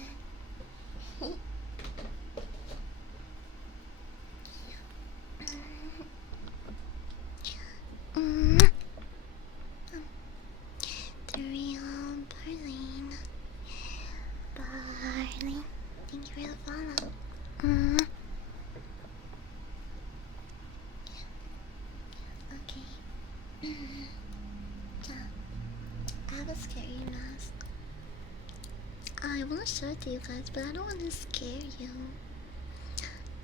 The real Barlene. Barlene. Thank you for the follow. Okay. I have a scary mask. I want to show it to you guys, but I don't want to scare you.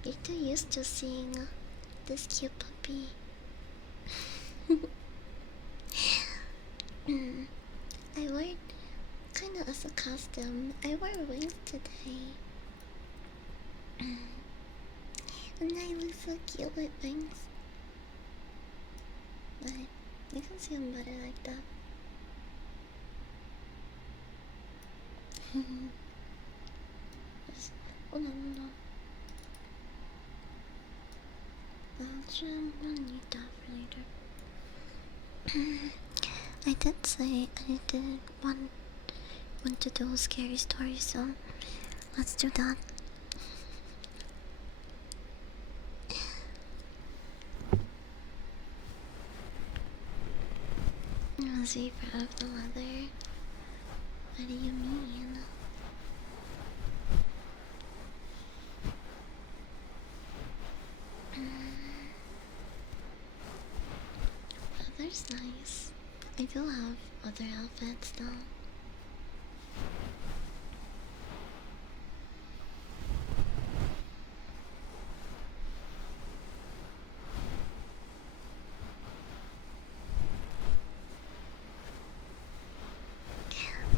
You're too used to seeing this cute puppy. I wore it kind of as a costume. I wore wings today. And I look so cute with wings. But you can see them better like that. Hold on. I'll need that for later. I did say I did want to do a scary story, so let's do that. I'm super proud of the leather. What do you mean? Leather's nice. I do have other outfits though.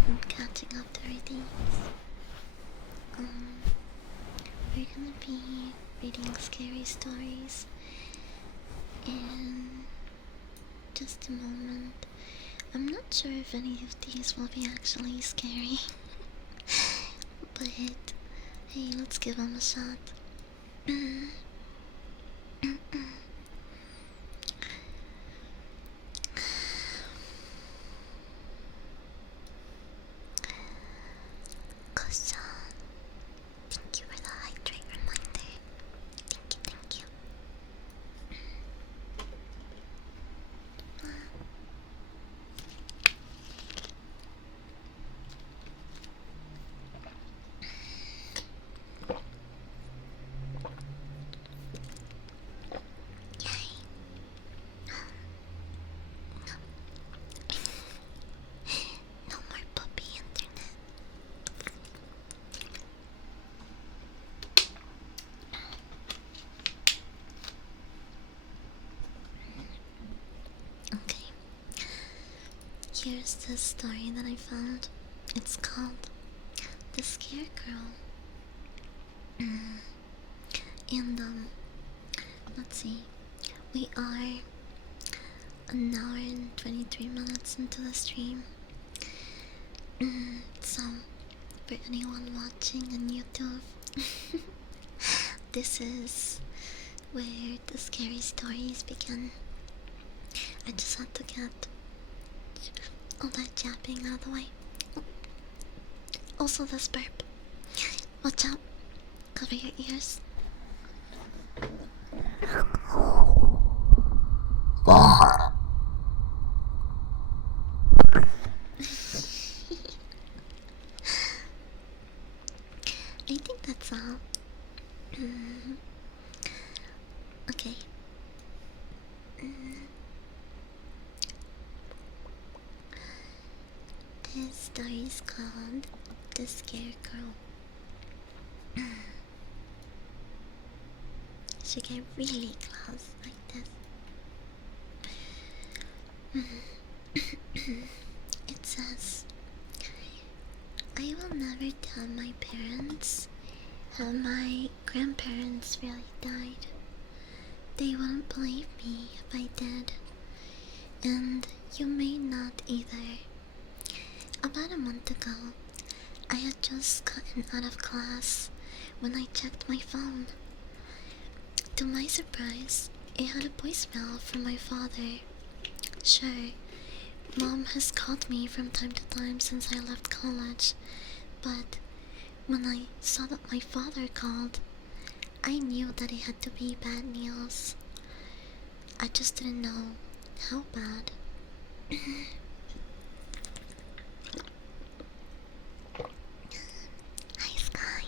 I'm catching up to readings. We're gonna be reading scary stories in just a moment. I'm not sure if any of these will be actually scary, but hey, let's give them a shot. Cushion, thank you for the hydrate reminder. Thank you. No more puppy internet. Okay. Here's the story that I found. It's called The Scarecrow. And let's see. We are an hour and 23 minutes into the stream. So, for anyone watching on YouTube, this is where the scary stories begin. I just had to get all that jabbing out of the way. Also this burp. Watch out. Cover your ears. I think that's all. Okay. This story is called The Scarecrow. Should get really close like this. It says, I will never tell my parents how my grandparents really died. They wouldn't believe me if I did, and you may not either. About a month ago, I had just gotten out of class when I checked my phone. To my surprise, it had a voicemail from my father. Sure, Mom has called me from time to time since I left college, but when I saw that my father called, I knew that it had to be bad news. I just didn't know how bad. Hi, Sky.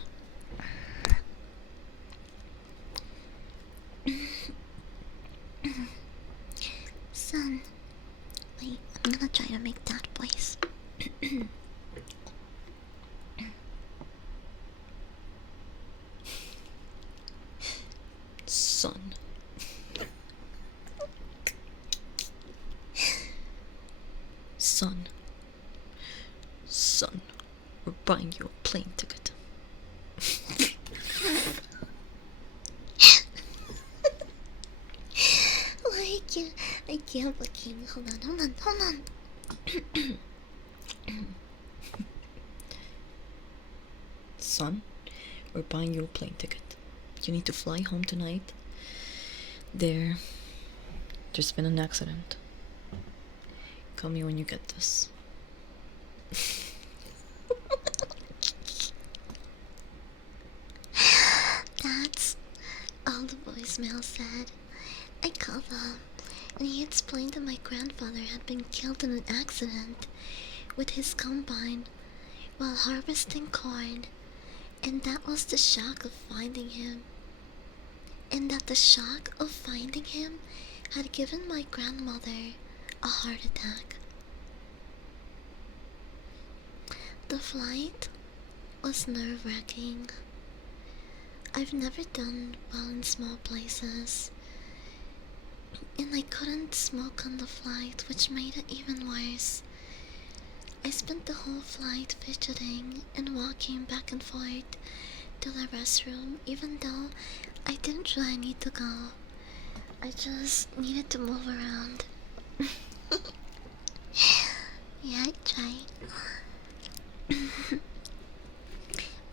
Son. Wait, I'm gonna try to make that voice. Son. Son. Son, we're buying you a plane ticket. I can't fucking. Hold on. Son, we're buying you a plane ticket. You need to fly home tonight. There's been an accident. Call me when you get this. That's all the voicemail said. I called him, and he explained that my grandfather had been killed in an accident with his combine while harvesting corn, and that was the shock of finding him. And that the shock of finding him had given my grandmother a heart attack. The flight was nerve-wracking. I've never done well in small places, and I couldn't smoke on the flight, which made it even worse. I spent the whole flight fidgeting and walking back and forth to the restroom, even though I didn't really need to go. I just needed to move around. Yeah, I tried.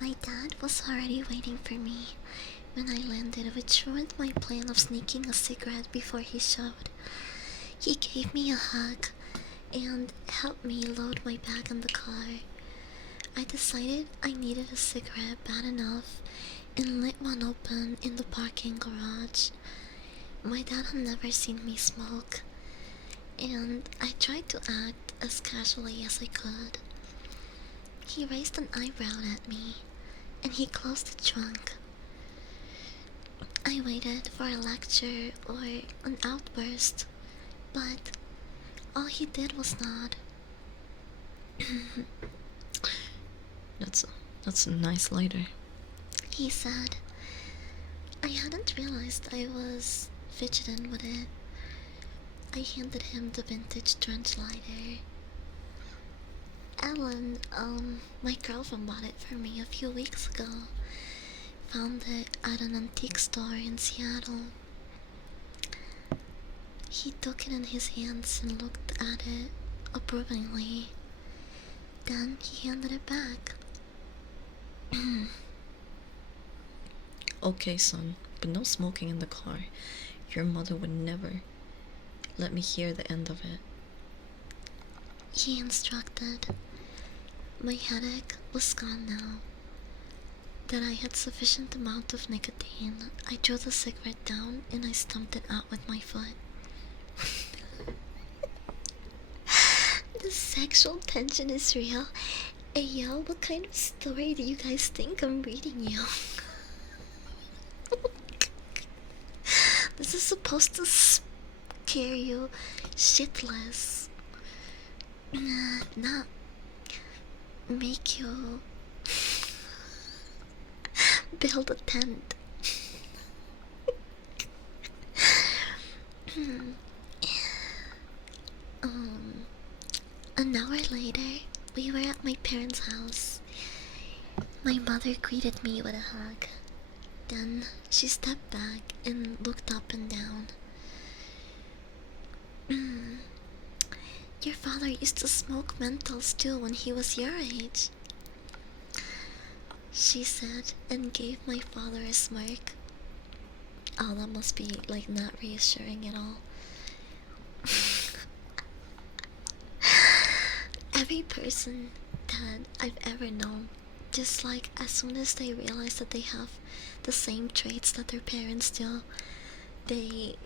My dad was already waiting for me when I landed, which ruined my plan of sneaking a cigarette before he showed. He gave me a hug and helped me load my bag in the car. I decided I needed a cigarette bad enough and lit one open in the parking garage. My dad had never seen me smoke, and I tried to act as casually as I could. He raised an eyebrow at me, and he closed the trunk. I waited for a lecture or an outburst, but all he did was nod. That's a nice lighter. He said. I hadn't realized I was fidgeting with it. I handed him the vintage trench lighter. Ellen, my girlfriend bought it for me a few weeks ago. Found it at an antique store in Seattle. He took it in his hands and looked at it approvingly. Then he handed it back. Okay, son, but no smoking in the car. Your mother would never let me hear the end of it. He instructed. my headache was gone now. That I had sufficient amount of nicotine, I threw the cigarette down and I stumped it out with my foot. The sexual tension is real. Hey yo, what kind of story do you guys think I'm reading you? This is supposed to scare you shitless. Not make you build a tent. An hour later, we were at my parents' house. My mother greeted me with a hug. Then she stepped back and looked up and down. Your father used to smoke menthols too when he was your age, she said, and gave my father a smirk. Oh, that must be like not reassuring at all. Every person that I've ever known, just like as soon as they realize that they have the same traits that their parents do, they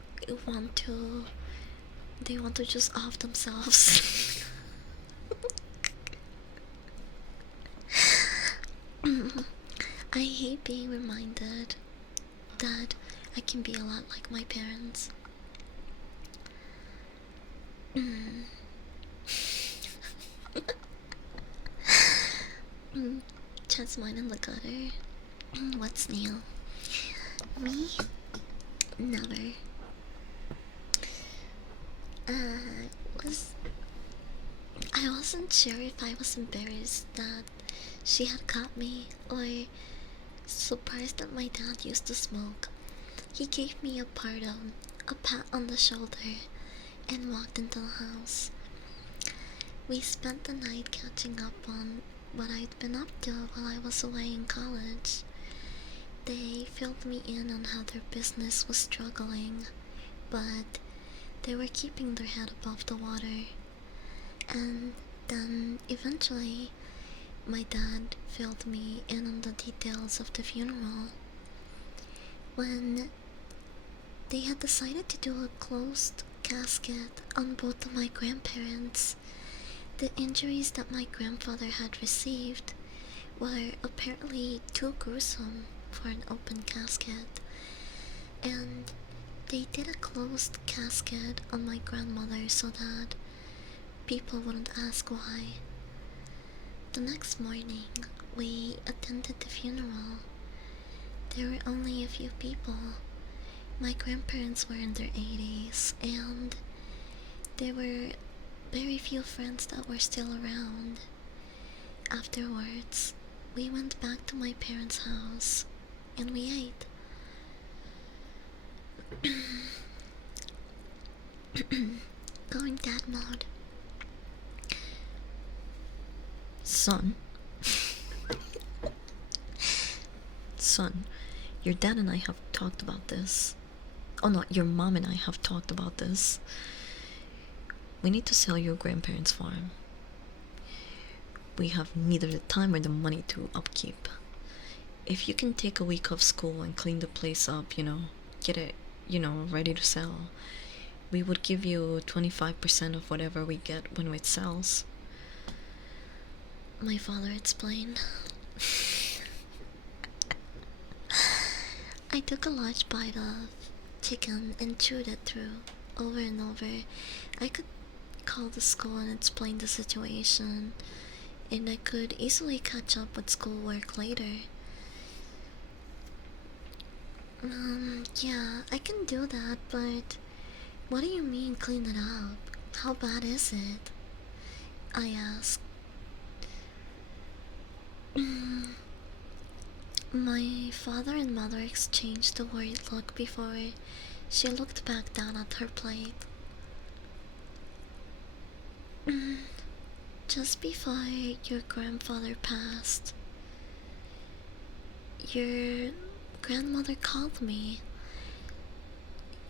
want to just off themselves. I hate being reminded that I can be a lot like my parents. Chad's mine in the gutter. What's Neil? Me? Never. I wasn't sure if I was embarrassed that she had caught me or surprised that my dad used to smoke. He gave me a pat on the shoulder and walked into the house. We spent the night catching up on what I'd been up to while I was away in college. They filled me in on how their business was struggling, but they were keeping their head above the water. And then eventually my dad filled me in on the details of the funeral. When they had decided to do a closed casket on both of my grandparents, the injuries that my grandfather had received were apparently too gruesome for an open casket, and they did a closed casket on my grandmother so that people wouldn't ask why. The next morning, we attended the funeral. There were only a few people. My grandparents were in their 80s, and there were very few friends that were still around. Afterwards, we went back to my parents' house and we ate. Going dad mode. Son, your dad and I have talked about this. Oh no, your mom and I have talked about this. We need to sell your grandparents' farm. We have neither the time or the money to upkeep. If you can take a week off school and clean the place up, get it, ready to sell, we would give you 25% of whatever we get when it sells. My father explained. I took a large bite of chicken and chewed it through over and over. I could call the school and explain the situation, and I could easily catch up with schoolwork later. Yeah, I can do that, but what do you mean clean it up? How bad is it? I asked. My father and mother exchanged a worried look before she looked back down at her plate. Just before your grandfather passed, your grandmother called me.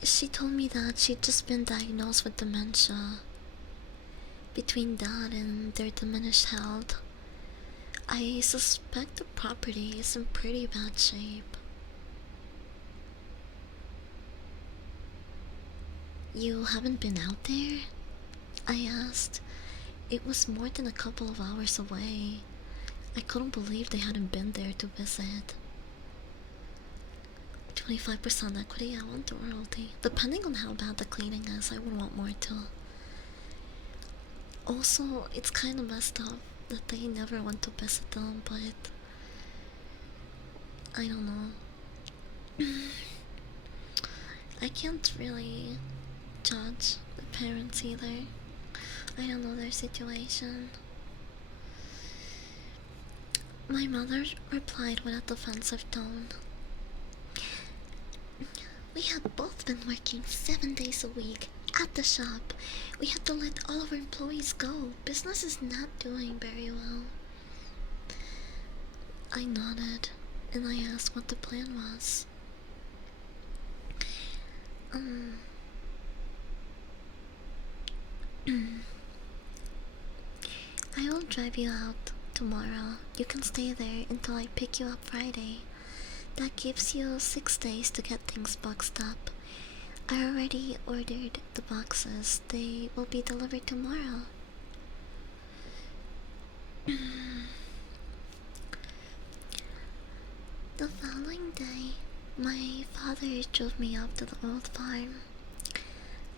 She told me that she'd just been diagnosed with dementia. Between that and their diminished health, I suspect the property is in pretty bad shape. You haven't been out there? I asked. It was more than a couple of hours away. I couldn't believe they hadn't been there to visit. 25% equity, I want the royalty. Depending on how bad the cleaning is, I would want more too. Also, it's kind of messed up that they never went to visit them, but I don't know. I can't really judge the parents either. I don't know their situation. My mother replied with a defensive tone. We have both been working 7 days a week at the shop. We had to let all of our employees go. Business is not doing very well. I nodded and I asked what the plan was. I will drive you out tomorrow. You can stay there until I pick you up Friday. That gives you 6 days to get things boxed up. I already ordered the boxes. They will be delivered tomorrow. The following day, my father drove me up to the old farm.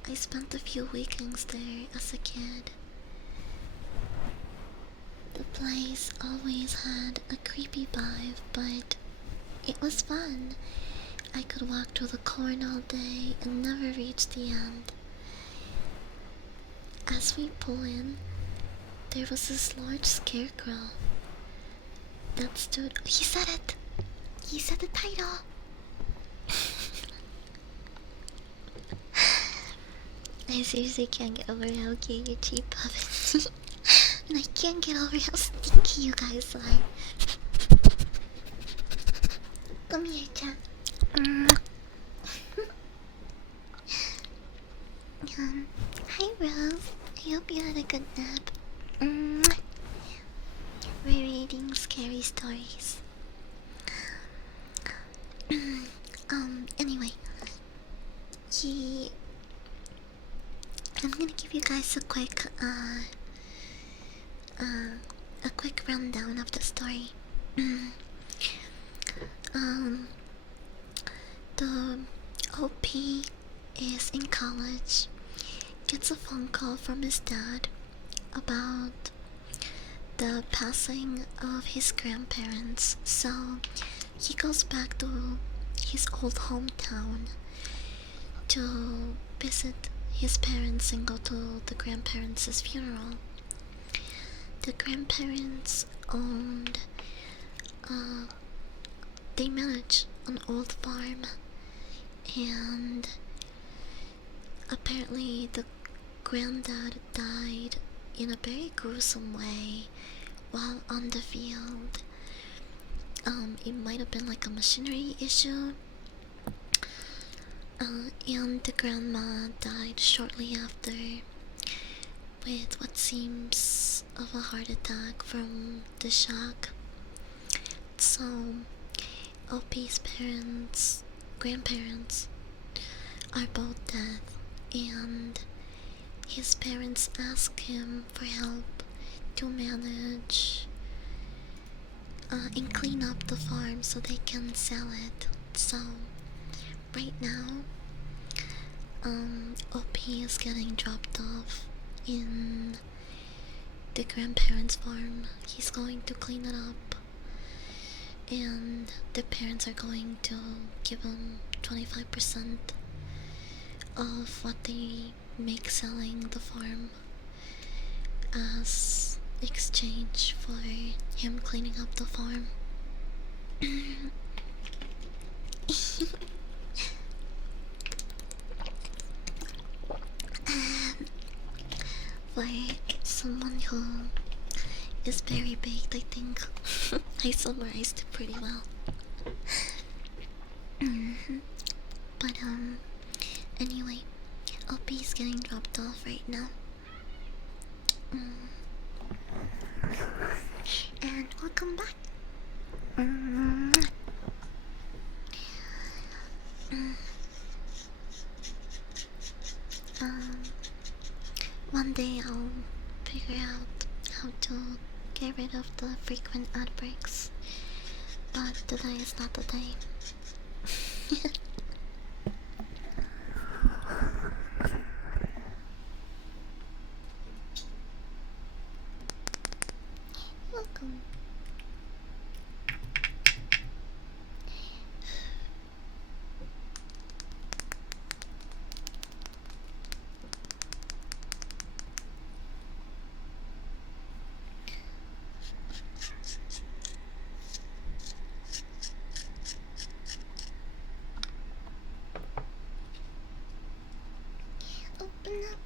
I spent a few weekends there as a kid. The place always had a creepy vibe, but it was fun. I could walk through the corn all day and never reach the end. As we pull in, there was this large scarecrow that stood. He said it! He said the title! I seriously can't get over how cute your cheap puppet. And I can't get over how stinky you guys are. Come here, Chan. Hi, Rose. I hope you had a good nap. We're reading scary stories. Anyway, I'm gonna give you guys a quick rundown of the story. The OP is in college, gets a phone call from his dad about the passing of his grandparents, so he goes back to his old hometown to visit his parents and go to the grandparents' funeral. The grandparents owned, they manage an old farm, and apparently the granddad died in a very gruesome way while on the field. It might have been like a machinery issue, and the grandma died shortly after with what seems of a heart attack from the shock. So OP's grandparents are both dead, and his parents ask him for help to manage and clean up the farm so they can sell it. So right now, OP is getting dropped off in the grandparents' farm. He's going to clean it up, and the parents are going to give him 25% of what they make selling the farm as exchange for him cleaning up the farm. For someone who is very baked, I think I summarized it pretty well. But anyway, OP is getting dropped off right now. And welcome back. Mm. Um, One day I'll figure out how to get rid of the frequent outbreaks, but today is not the day. Welcome. Open up.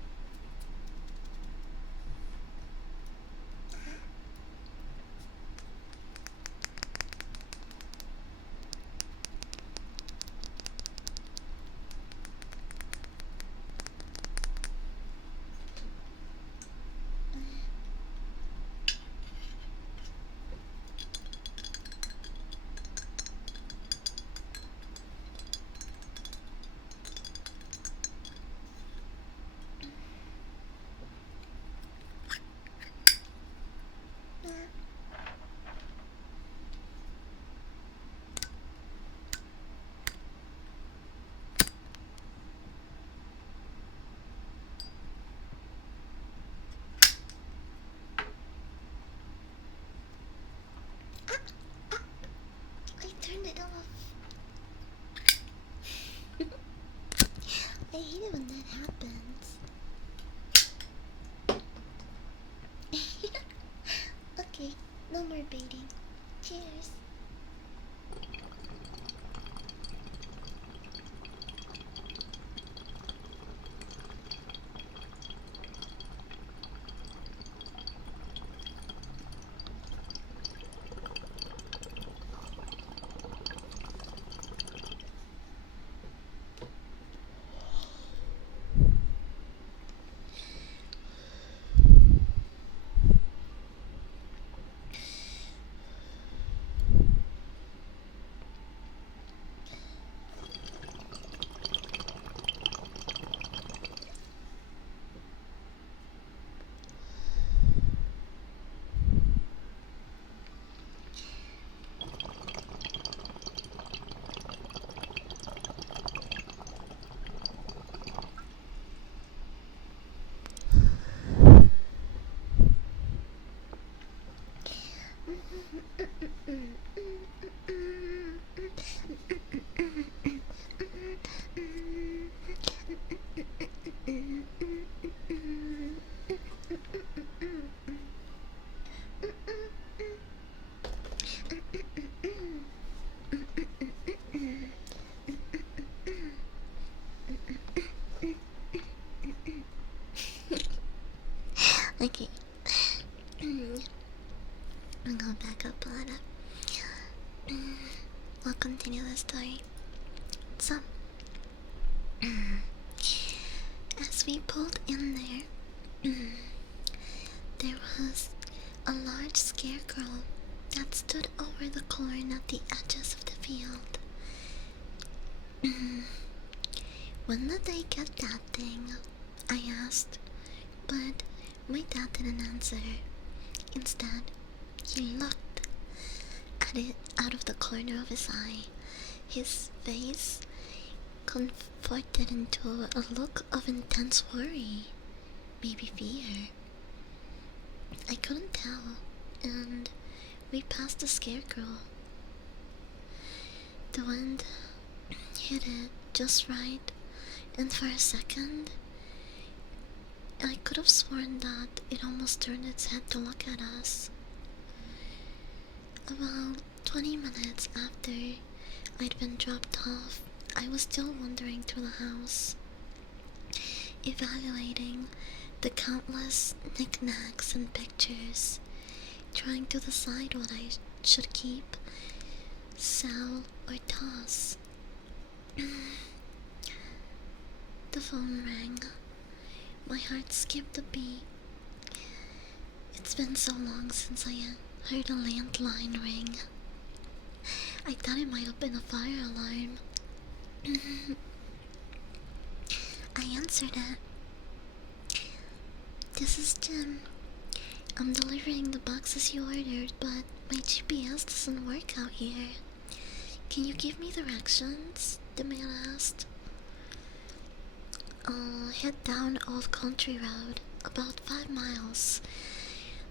I turned it off. I hate it when that happens. Okay, no more baiting. Cheers. Okay. I'll go back up a little. We'll continue the story. So, as we pulled in there, there was a large scarecrow that stood over the corn at the edges of the field. When did they get that thing? I asked, but my dad didn't answer. Instead, he looked at it out of the corner of his eye, his face converted into a look of intense worry, maybe fear. I couldn't tell, and we passed the scarecrow. The wind hit it just right, and for a second, I could have sworn that it almost turned its head to look at us. About 20 minutes after I'd been dropped off, I was still wandering through the house, evaluating the countless knickknacks and pictures, trying to decide what I should keep, sell, or toss. The phone rang. My heart skipped a beat. It's been so long since I heard a landline ring. I thought it might have been a fire alarm. I answered it. This is Jim. I'm delivering the boxes you ordered, but my GPS doesn't work out here. Can you give me directions? The man asked. Head down Old Country Road, about 5 miles.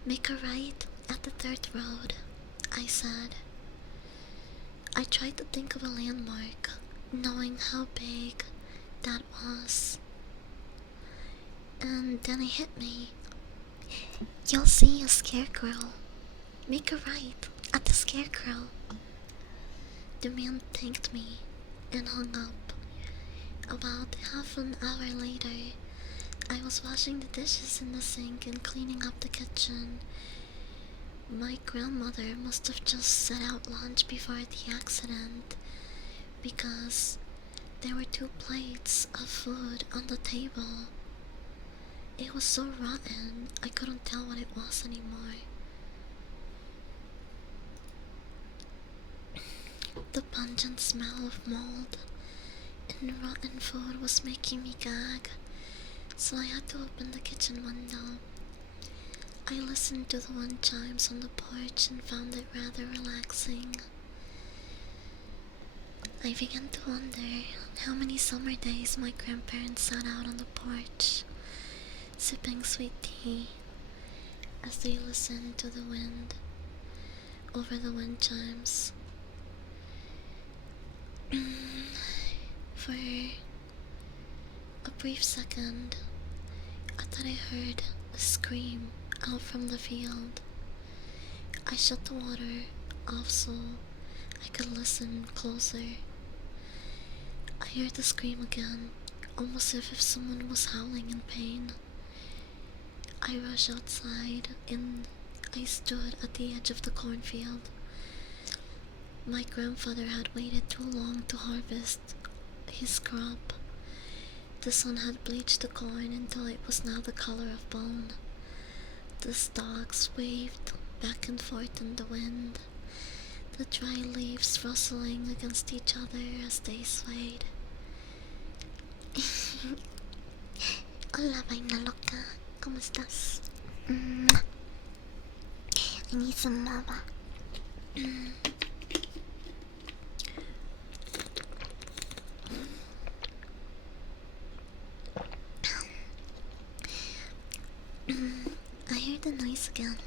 Make a right at the 3rd road, I said. I tried to think of a landmark, knowing how big that was. And then it hit me. You'll see a scarecrow. Make a right at the scarecrow. The man thanked me and hung up. About half an hour later, I was washing the dishes in the sink and cleaning up the kitchen. My grandmother must have just set out lunch before the accident, because there were 2 plates of food on the table. It was so rotten, I couldn't tell what it was anymore. The pungent smell of mold and rotten food was making me gag, so I had to open the kitchen window. I listened to the wind chimes on the porch and found it rather relaxing. I began to wonder how many summer days my grandparents sat out on the porch, sipping sweet tea as they listened to the wind over the wind chimes. For a brief second, I thought I heard a scream out from the field. I shut the water off so I could listen closer. I heard the scream again, almost as if someone was howling in pain. I rushed outside and I stood at the edge of the cornfield. My grandfather had waited too long to harvest his crop. The sun had bleached the corn until it was now the color of bone. The stalks waved back and forth in the wind, the dry leaves rustling against each other as they swayed. Hola, vaina loca. ¿Cómo estás? I need some lava. I heard the noise again,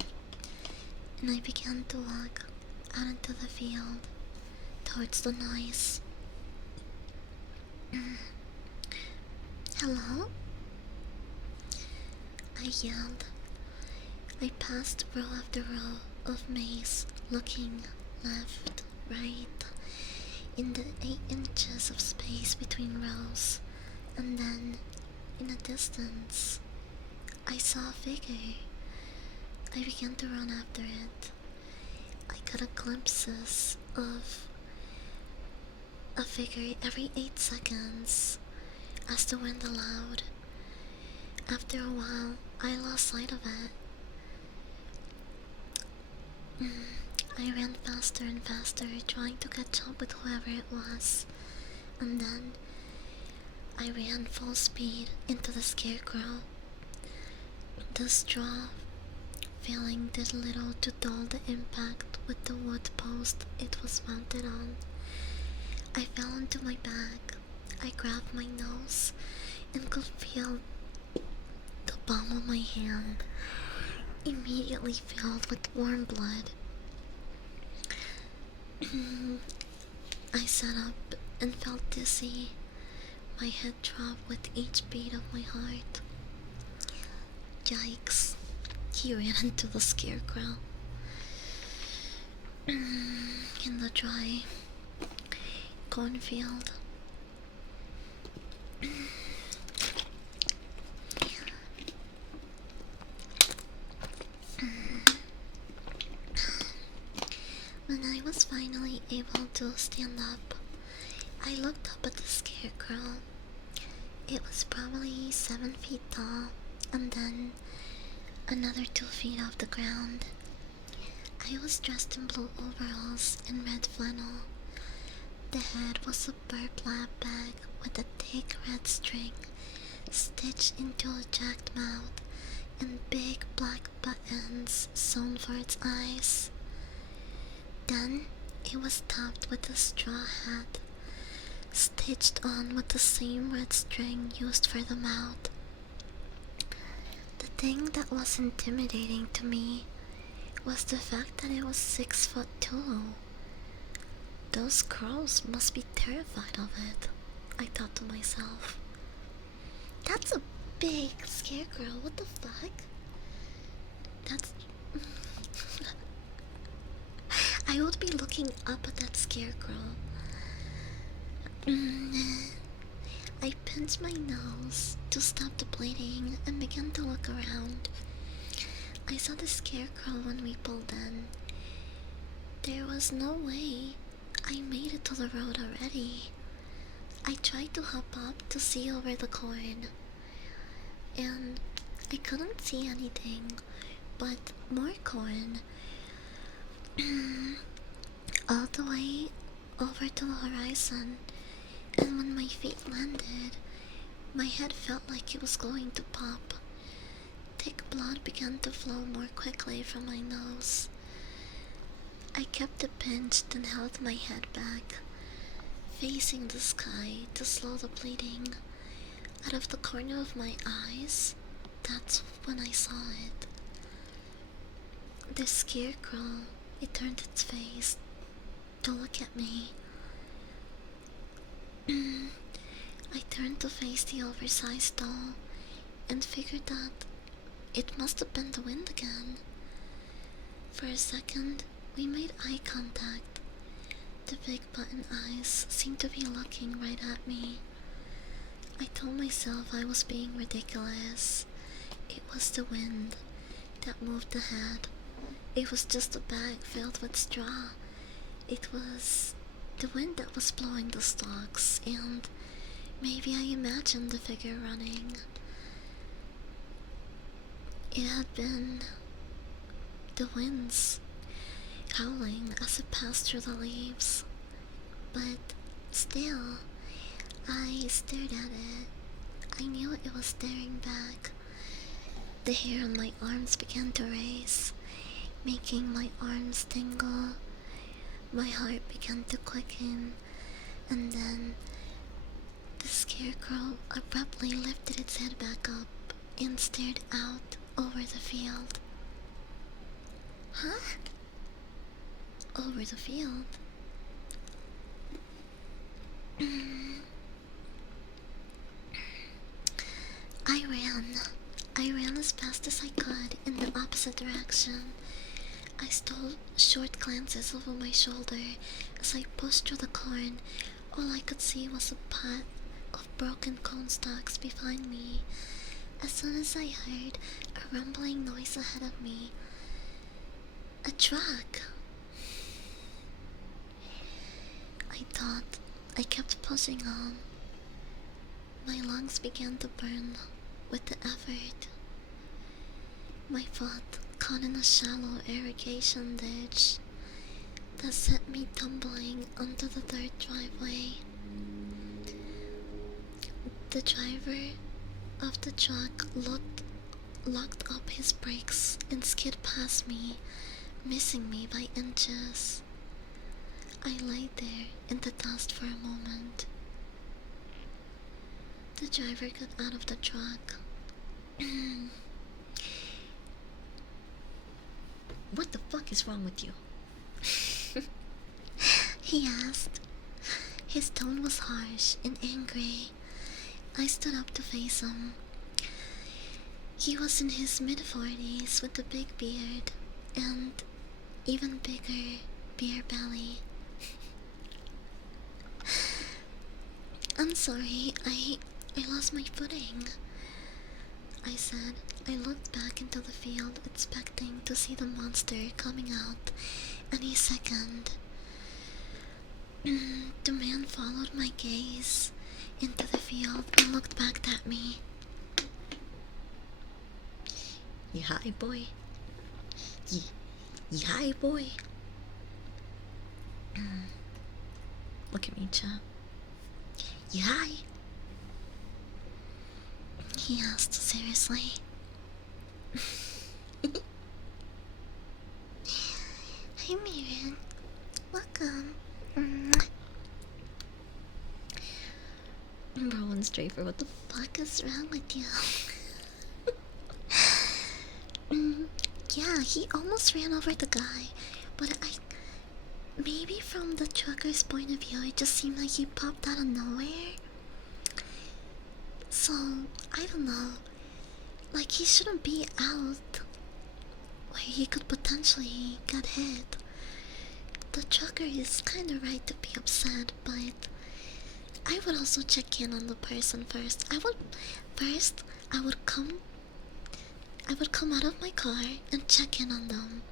and I began to walk out into the field towards the noise. Hello? I yelled. I passed row after row of maize, looking left, right, in the 8 inches of space between rows, and then, in the distance, I saw a figure. I began to run after it. I got glimpses of a figure every 8 seconds as the wind allowed. After a while, I lost sight of it. I ran faster and faster, trying to catch up with whoever it was, and then I ran full speed into the scarecrow. The straw filling did little to dull the impact with the wood post it was mounted on. I fell onto my back. I grabbed my nose and could feel the palm of my hand immediately filled with warm blood. I sat up and felt dizzy. My head dropped with each beat of my heart. Yikes. He ran into the scarecrow. In the dry cornfield. When I was finally able to stand up, I looked up at the scarecrow. It was probably 7 feet tall, and then another 2 feet off the ground. I was dressed in blue overalls and red flannel. The head was a burlap bag with a thick red string stitched into a jagged mouth and big black buttons sewn for its eyes. Then it was topped with a straw hat, stitched on with the same red string used for the mouth. The thing that was intimidating to me was the fact that it was 6'2". Those crows must be terrified of it, I thought to myself. That's a big scarecrow, what the fuck? That's... I would be looking up at that scarecrow. I pinched my nose to stop the bleeding and began to look around. I saw the scarecrow when we pulled in. There was no way I made it to the road already. I tried to hop up to see over the corn, and I couldn't see anything but more corn all the way over to the horizon. And when my feet landed, my head felt like it was going to pop. Thick blood began to flow more quickly from my nose. I kept it pinched and held my head back, facing the sky to slow the bleeding. Out of the corner of my eyes, that's when I saw it. The scarecrow, it turned its face to look at me. I turned to face the oversized doll and figured that it must have been the wind again. For a second, we made eye contact. The big button eyes seemed to be looking right at me. I told myself I was being ridiculous. It was the wind that moved the head. It was just a bag filled with straw. It was the wind that was blowing the stalks, and maybe I imagined the figure running. It had been the winds howling as it passed through the leaves, but still, I stared at it. I knew it was staring back. The hair on my arms began to race, making my arms tingle. My heart began to quicken, and then the scarecrow abruptly lifted its head back up and stared out over the field. Huh? Over the field? I ran as fast as I could in the opposite direction. I stole short glances over my shoulder as I pushed through the corn. All I could see was a path of broken cone stalks behind me. As soon as I heard a rumbling noise ahead of me, a truck. I thought. I kept pushing on. My lungs began to burn with the effort. My foot caught in a shallow irrigation ditch that sent me tumbling onto the dirt driveway. The driver of the truck locked up his brakes and skid past me, missing me by inches. I lay there in the dust for a moment. The driver got out of the truck. What the fuck is wrong with you? He asked. His tone was harsh and angry. I stood up to face him. He was in his mid-40s with a big beard and even bigger beer belly. I'm sorry, I lost my footing, I said. I looked back into the field, expecting to see the monster coming out any second. The man followed my gaze into the field and looked back at me. You high, boy? Hi, boy. Look at me, chat. Hi. He asked seriously. Hi, Miriam. Welcome. Bro and Strafer, what the Fuck is wrong with you? Yeah, he almost ran over the guy, but maybe from the trucker's point of view, it just seemed like he popped out of nowhere. So, I don't know. Like, he shouldn't be out where he could potentially get hit. The trucker is kinda right to be upset, but I would also check in on the person first. I would come out of my car and check in on them.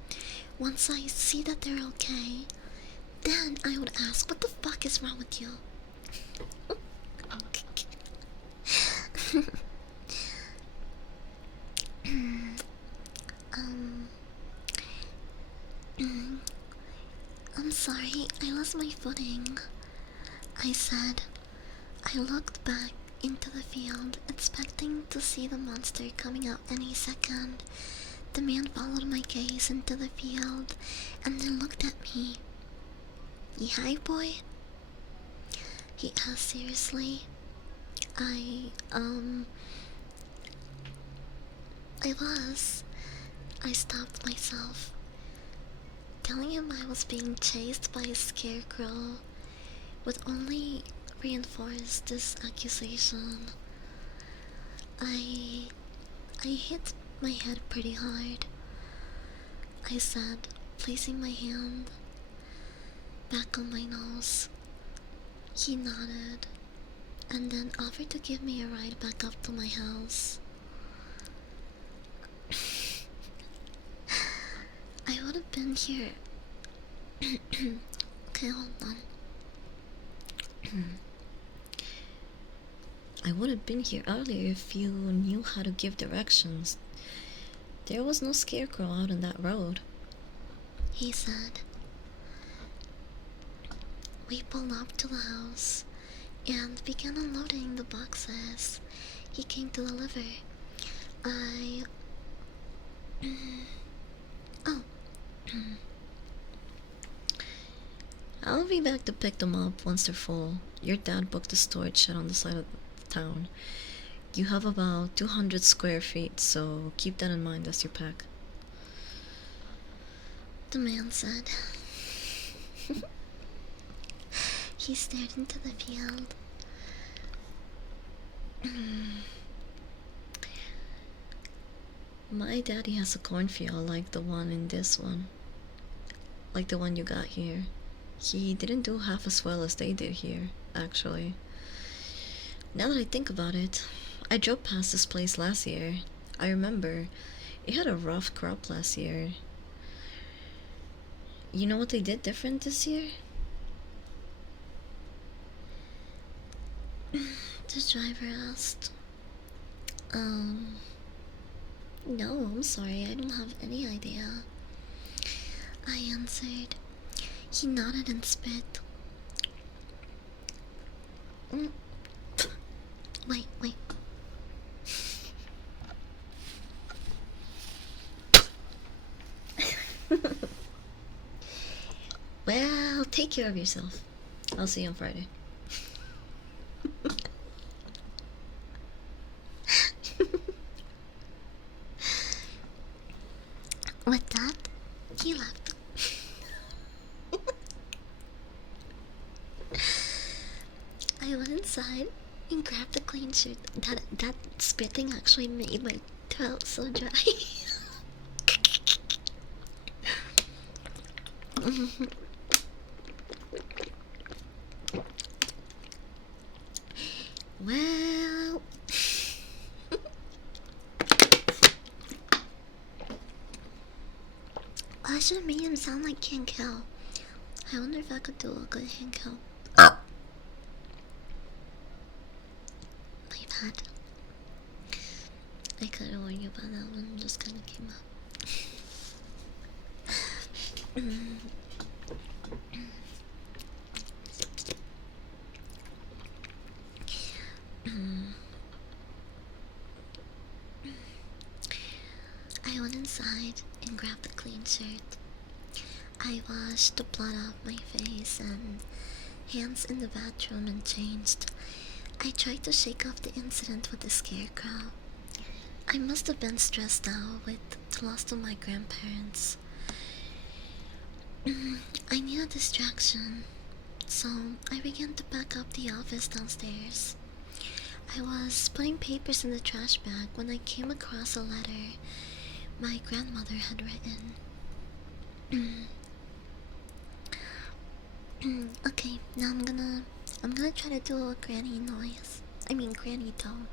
Once I see that they're okay, then I would ask, what the fuck is wrong with you? um, I'm sorry, I lost my footing. I said, I looked back into the field, expecting to see the monster coming out any second. The man followed my gaze into the field and then looked at me. "You high, boy?" he asked seriously. I was. I stopped myself. Telling him I was being chased by a scarecrow would only reinforce this accusation. I hit my head pretty hard. I said, placing my hand back on my nose. He nodded and then offered to give me a ride back up to my house. I would have been here. Okay, hold on. I would have been here earlier if you knew how to give directions. There was no scarecrow out on that road, he said. We pulled up to the house and began unloading the boxes he came to deliver. Oh. I'll be back to pick them up once they're full. Your dad booked a storage shed on the side of the town. You have about 200 square feet, so keep that in mind as you pack. The man said. He stared into the field. My daddy has a cornfield like the one in this one. Like the one you got here. He didn't do half as well as they did here, actually. Now that I think about it, I drove past this place last year. I remember. It had a rough crop last year. You know what they did different this year? The driver asked. No, I'm sorry, I don't have any idea. I answered. He nodded and spit. Wait. Well, take care of yourself. I'll see you on Friday. With that, he left. I went inside and grabbed a clean shirt. That spitting actually made my throat so dry. Well, I should have made him sound like King Cow. I wonder if I could do a good King Cow. My bad. I couldn't warn you about that one, just kinda came up. I went inside and grabbed a clean shirt. I washed the blood off my face and hands in the bathroom and changed. I tried to shake off the incident with the scarecrow. I must have been stressed out with the loss of my grandparents. I need a distraction, so I began to pack up the office downstairs. I was putting papers in the trash bag when I came across a letter my grandmother had written. Okay, now I'm gonna try to do a granny noise. I mean granny tone.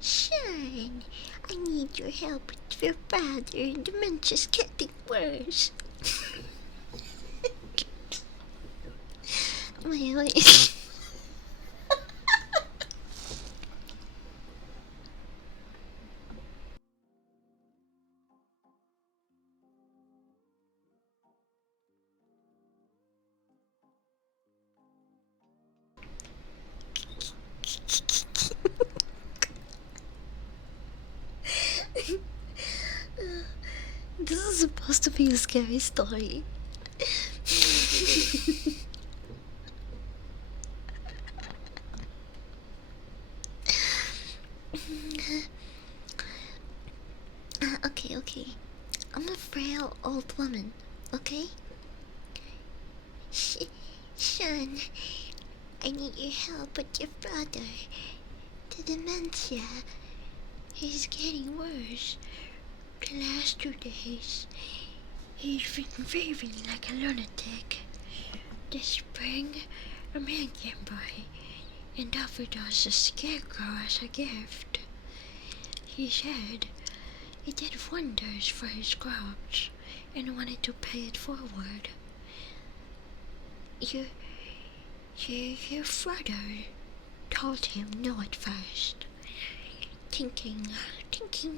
Sean, I need your help with your father. Dementia's getting worse. Wait. This is supposed to be a scary story. Okay. I'm a frail old woman, okay? Sean, I need your help with your brother. The dementia is getting worse. The last 2 days, he's been raving like a lunatic. This spring, a man came by and offered us a scarecrow as a gift. He said it did wonders for his crops and wanted to pay it forward. Your father told him no at first, thinking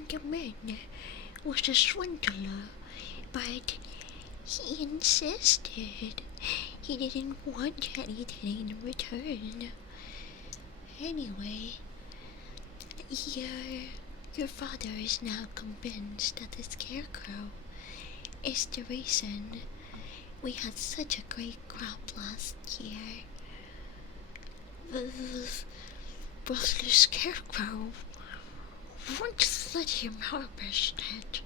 the man was a swindler, but he insisted he didn't want anything in return. Anyway, your father is now convinced that the scarecrow is the reason we had such a great crop last year. But the scarecrow won't let him harvest it.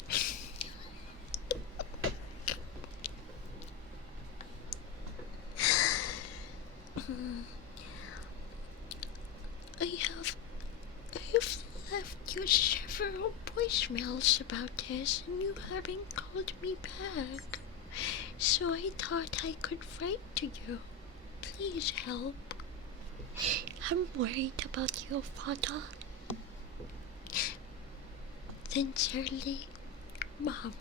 I've left you several voicemails about this and you haven't called me back. So I thought I could write to you. Please help. I'm worried about your father. Sincerely, Mom.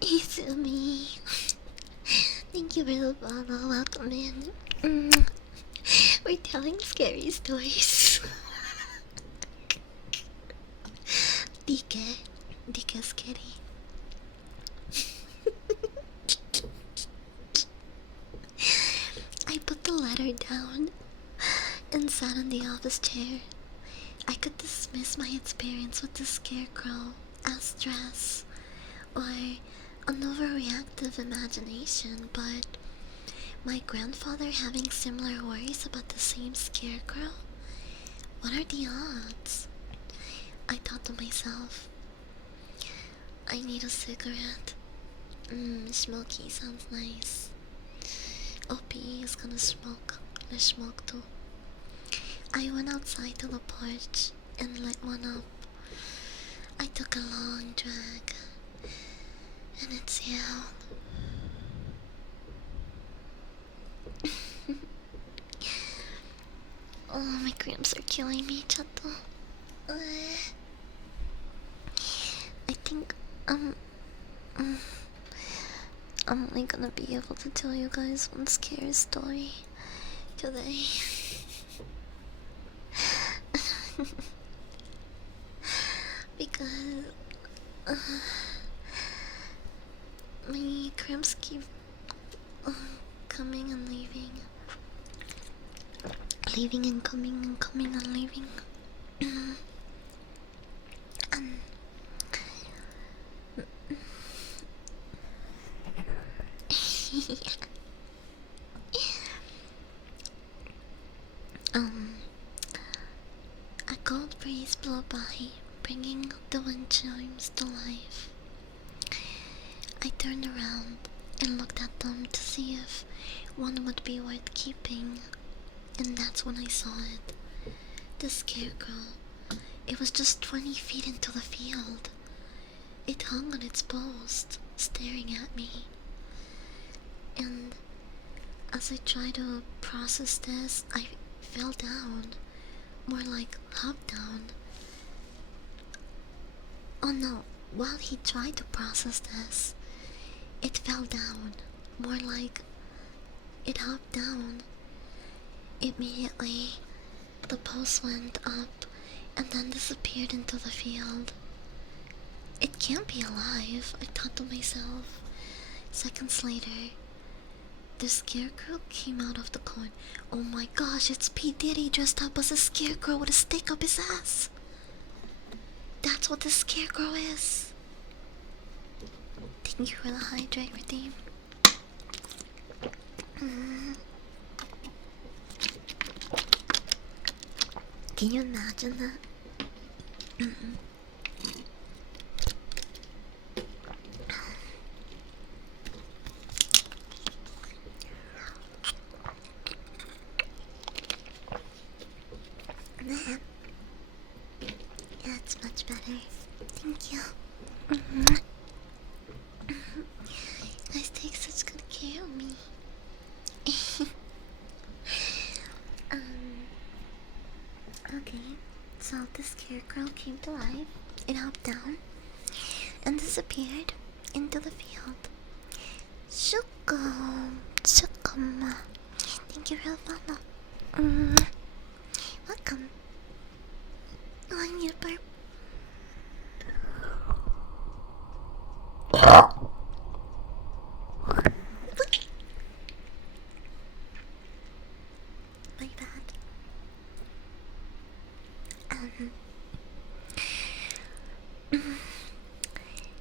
It's me. Thank you for the follow. Welcome in. We're telling scary stories. Dika scary. I put the letter down and sat in the office chair. I could dismiss my experience with the scarecrow as stress or an overreactive imagination, but my grandfather having similar worries about the same scarecrow? What are the odds? I thought to myself, I need a cigarette. Smoky sounds nice. OP is gonna smoke. Let's smoke too. I went outside to the porch and lit one up. I took a long drag and exhaled. Oh, my cramps are killing me, chato. I think I'm only gonna be able to tell you guys one scary story today. Because my cramps keep coming and leaving. Leaving and coming and coming and leaving. And a cold breeze blew by, bringing the wind chimes to life. I turned around and looked at them to see if one would be worth keeping, and that's when I saw it. The scarecrow. It was just 20 feet into the field. It hung on its post, staring at me. And as I tried to process this, I fell down. More like hopped down. Oh no, while he tried to process this, it fell down. More like it hopped down. Immediately, the post went up and then disappeared into the field. It can't be alive, I thought to myself. Seconds later, the scarecrow came out of the corn. Oh my gosh, it's P. Diddy dressed up as a scarecrow with a stick up his ass. That's what the scarecrow is. Thank you for the hydrate, redeem. Can you imagine that? Man. Yeah, it's much better. Thank you. You guys take such good care of me. Okay, so the scarecrow came to life. It hopped down and disappeared into the field. Shukum, shukum. Thank you for the follow. Welcome. Oh, I need a burp. My bad.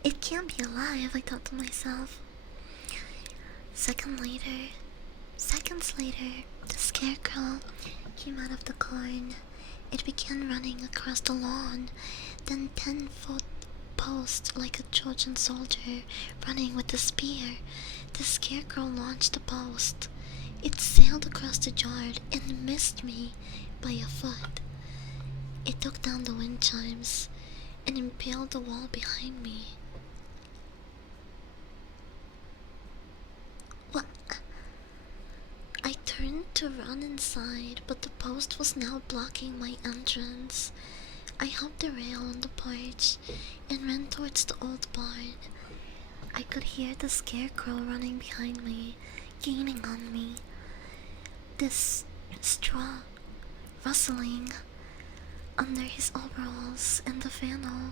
It can't be alive, I thought to myself. Seconds later, the scarecrow came out of the corn. It began running across the lawn, then 10-foot post like a Trojan soldier running with a spear. The scarecrow launched the post. It sailed across the yard and missed me by a foot. It took down the wind chimes and impaled the wall behind me. What? I turned to run inside, but the post was now blocking my entrance. I hopped the rail on the porch and ran towards the old barn. I could hear the scarecrow running behind me, gaining on me. This straw rustling under his overalls and the flannel.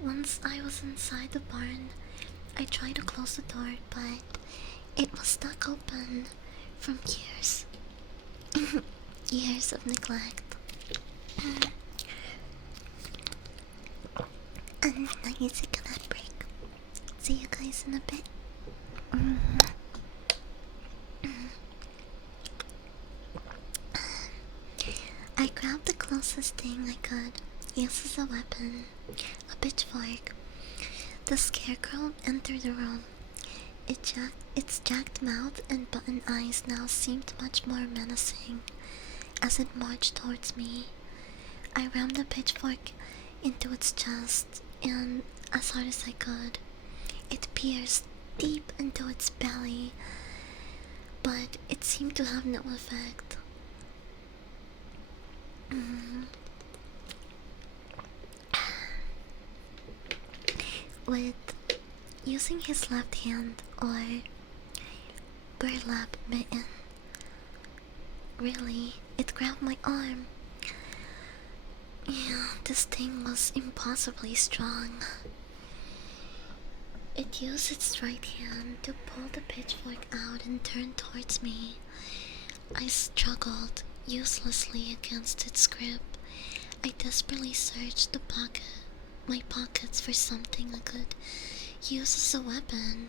Once I was inside the barn, I tried to close the door, but it was stuck open from years. Years of neglect. And now you take a nap break. See you guys in a bit. I grabbed the closest thing I could, used as a weapon, a pitchfork. The scarecrow entered the room. Its jagged mouth and button eyes now seemed much more menacing. As it marched towards me, I rammed the pitchfork into its chest, and as hard as I could, it pierced deep into its belly, but it seemed to have no effect. With using his left hand or burlap mitten. Really, it grabbed my arm. Yeah, this thing was impossibly strong. It used its right hand to pull the pitchfork out and turn towards me. I struggled uselessly against its grip. I desperately searched my pockets for something I could use as a weapon.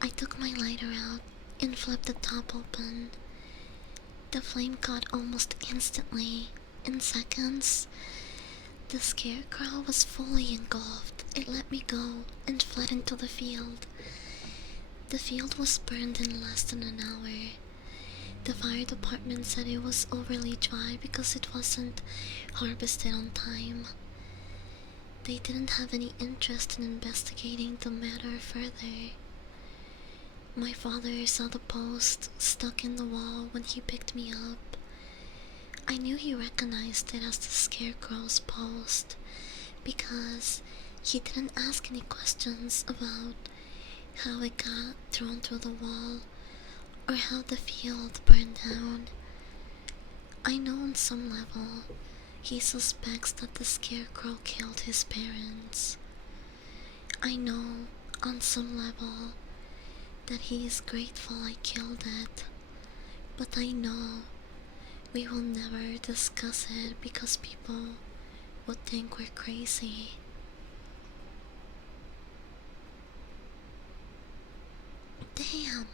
I took my lighter out and flipped the top open. The flame caught almost instantly. In seconds, the scarecrow was fully engulfed. It let me go and fled into the field. The field was burned in less than an hour. The fire department said it was overly dry because it wasn't harvested on time. They didn't have any interest in investigating the matter further. My father saw the post stuck in the wall when he picked me up. I knew he recognized it as the scarecrow's post because he didn't ask any questions about how it got thrown through the wall or how the field burned down. I know on some level he suspects that the scarecrow killed his parents. I know on some level that he is grateful I killed it, but I know we will never discuss it because people would think we're crazy. Damn.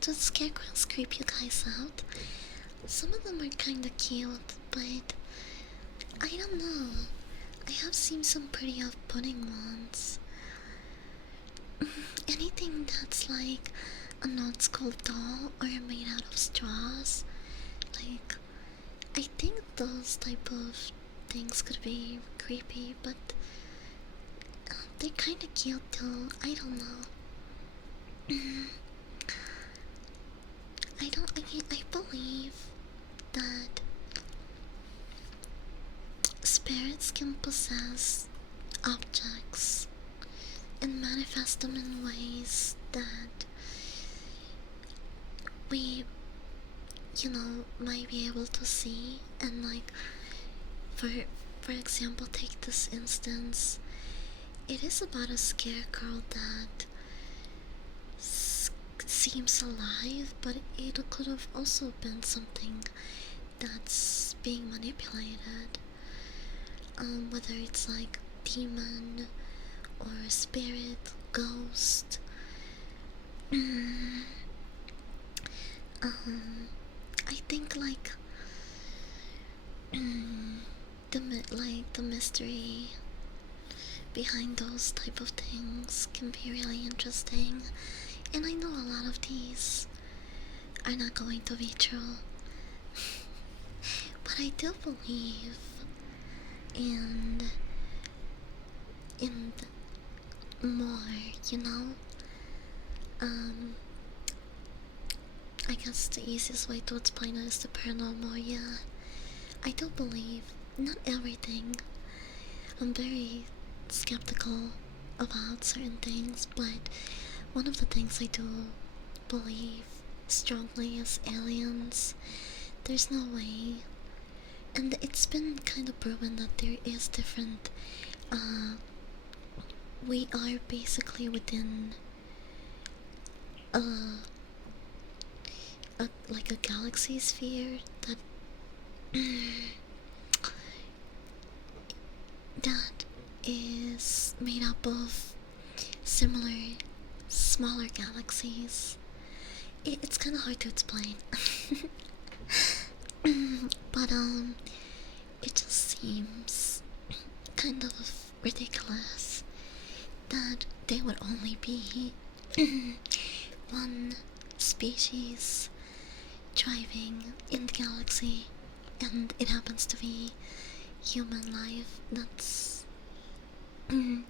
The scarecrows creep you guys out. Some of them are kinda cute, but I don't know. I have seen some pretty off-putting ones. Anything that's like an old school doll or made out of straws, like, I think those type of things could be creepy, but they're kinda cute too. I don't know. I believe that spirits can possess objects and manifest them in ways that we, might be able to see. And like, for example, take this instance. It is about a scarecrow that seems alive, but it could have also been something that's being manipulated. Whether it's like demon or spirit, ghost. I think like the mystery behind those type of things can be really interesting, and I know a lot of these are not going to be true, but I do believe in more. I guess the easiest way to explain it is the paranormal. Yeah, I do believe, not everything. I'm very skeptical about certain things, but one of the things I do believe strongly is aliens. There's no way, and it's been kind of proven that there is different, we are basically within like a galaxy sphere that is made up of similar smaller galaxies. It's kind of hard to explain. But it just seems kind of ridiculous that there would only be one species thriving in the galaxy, and it happens to be human life. That's it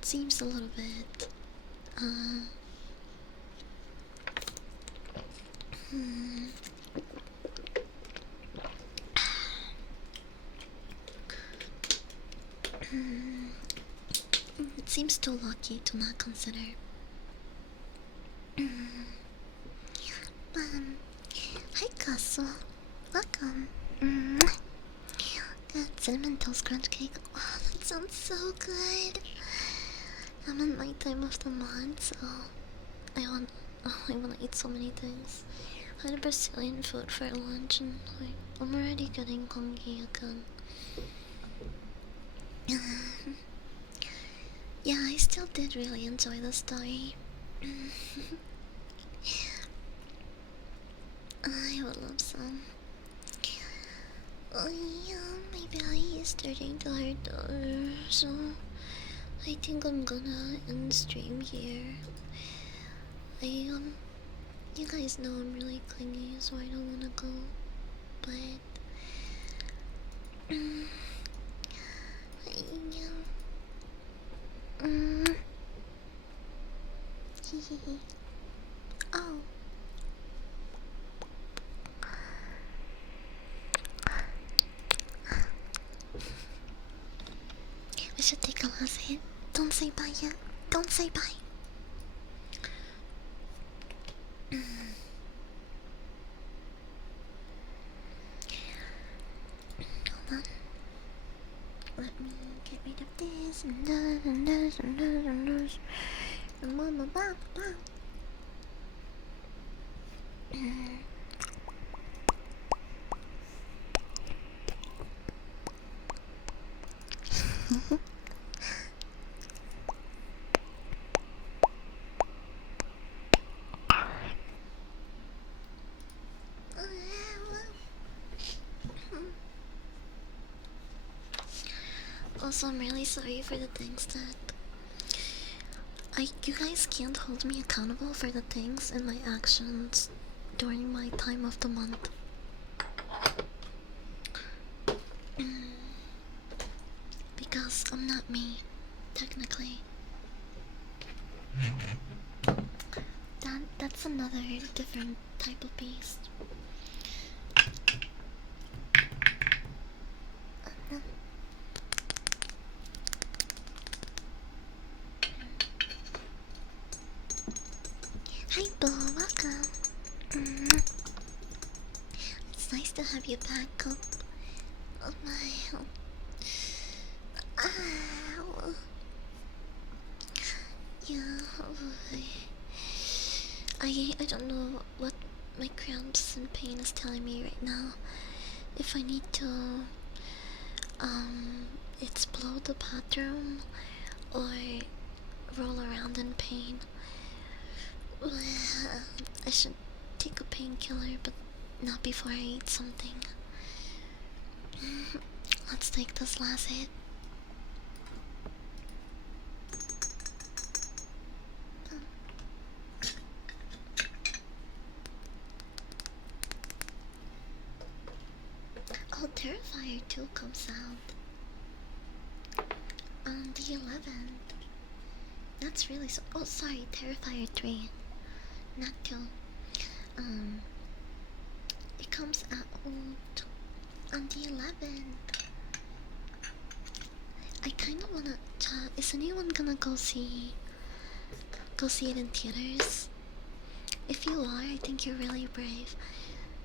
seems a little bit seems too lucky to not consider. Hi Castle, welcome. That cinnamon toast crunch cake. Oh, that sounds so good. I'm in my time of the month, so I want to eat so many things. I had a Brazilian food for lunch, and I'm already getting hungry again. Yeah, I still did really enjoy the story. I would love some. Oh yeah, my belly is starting to hurt, so I think I'm gonna end the stream here. You guys know I'm really clingy, so I don't wanna go, but oh. We should take a last hit. Don't say bye yet. Don't say bye. Hold on. Let me get rid of this and that and this and this and this. And blah blah blah blah. Also, I'm really sorry for the things that you guys can't hold me accountable for the things and my actions during my time of the month. Because I'm not me, technically. That's another different type of beast. Hi Bo, welcome. It's nice to have you back up. Oh my. Ow. Yeah. I don't know what my cramps and pain is telling me right now. If I need to explode the bathroom or roll around in pain. I should take a painkiller, but not before I eat something. Let's take this last hit. Oh, Terrifier 2 comes out on the 11th. That's really so. Oh, sorry, Terrifier 3, not 2. It comes out on the 11th. I kind of wanna. Is anyone gonna go see it in theaters? If you are, I think you're really brave.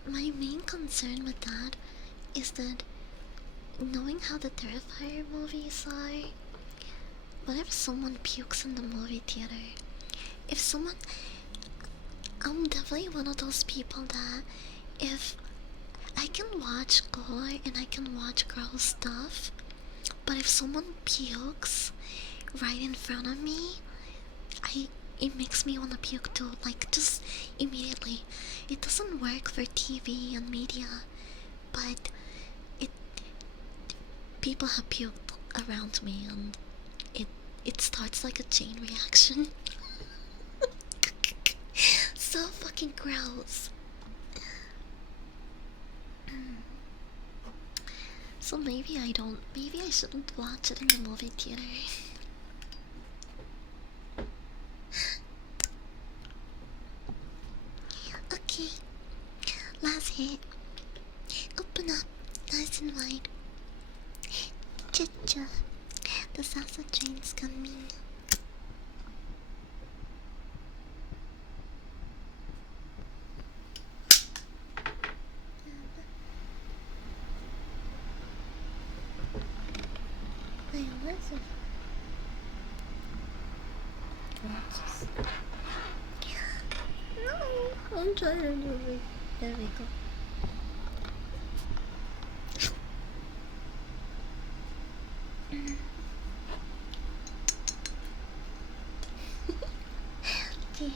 My main concern with that is that knowing how the Terrifier movies are, what if someone pukes in the movie theater? If someone... I'm definitely one of those people that if I can watch gore and I can watch gross stuff, but if someone pukes right in front of me, it makes me wanna puke too, like just immediately. It doesn't work for TV and media, but people have puked around me and it starts like a chain reaction. So fucking gross. So maybe I shouldn't watch it in the movie theater. Okay, last hit. Open up, nice and wide. Cha-cha, the salsa train's coming. I'm trying to do it. There we go. Cheers.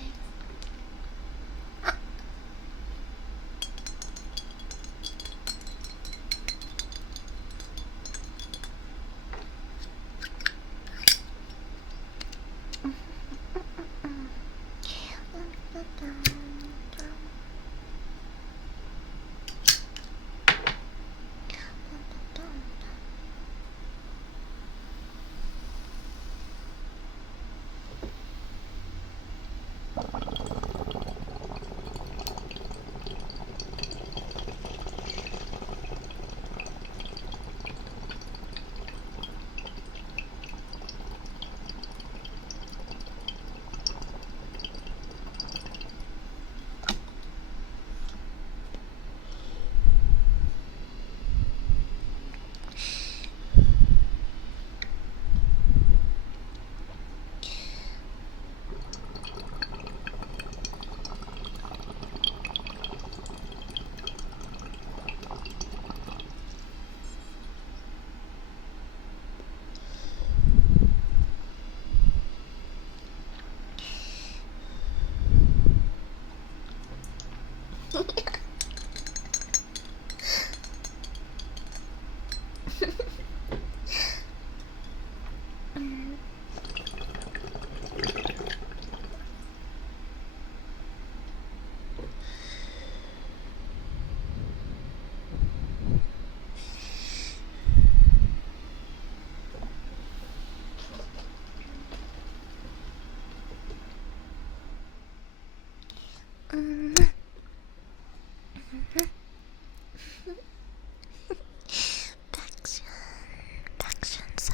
Actions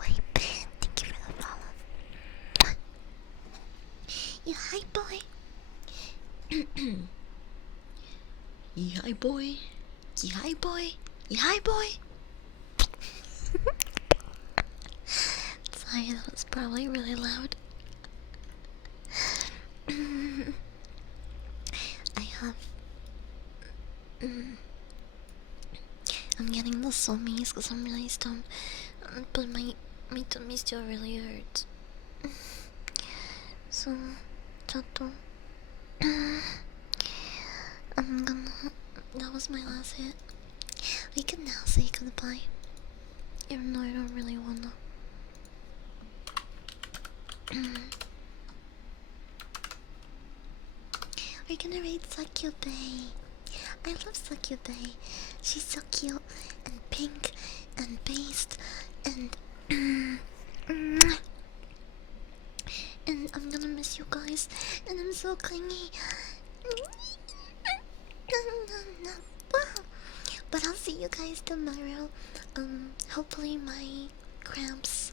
wait, thank you for the follow. You hi boy. Ye hi boy. Ye hi boy. Ye hi boy. Sorry, that was probably really loud. I have I'm getting the swimmies because I'm really stoned, but my tummy still really hurts. So, chato. I'm gonna. That was my last hit. We can now say goodbye, even though I don't really wanna. We're gonna raid Succubay. I love Succubay. She's so cute and pink and based and I'm gonna miss you guys and I'm so clingy. But I'll see you guys tomorrow. Hopefully my cramps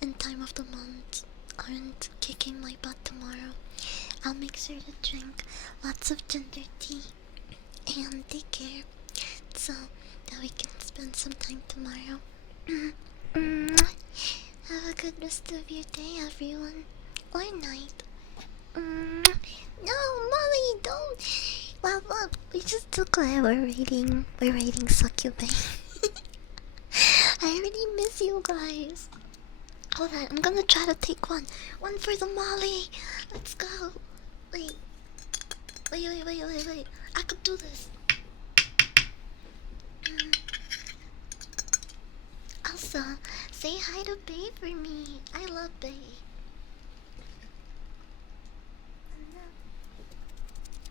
in time of the month aren't kicking my butt tomorrow. I'll make sure to drink lots of ginger tea and take care so that we can spend some time tomorrow. Have a good rest of your day, everyone, or night. No, Molly, don't. Well, we just took away. We're rating Succubay. I already miss you guys. Hold on, I'm gonna try to take one. One for the Molly. Let's go. Wait. I could do this. Also, say hi to Bae for me. I love Bae.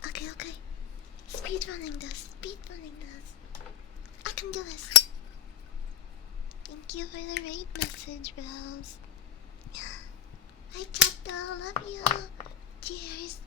Okay. Speedrunning this. I can do this. Thank you for the raid message, Rose. Hi, Chato. Love you. Cheers.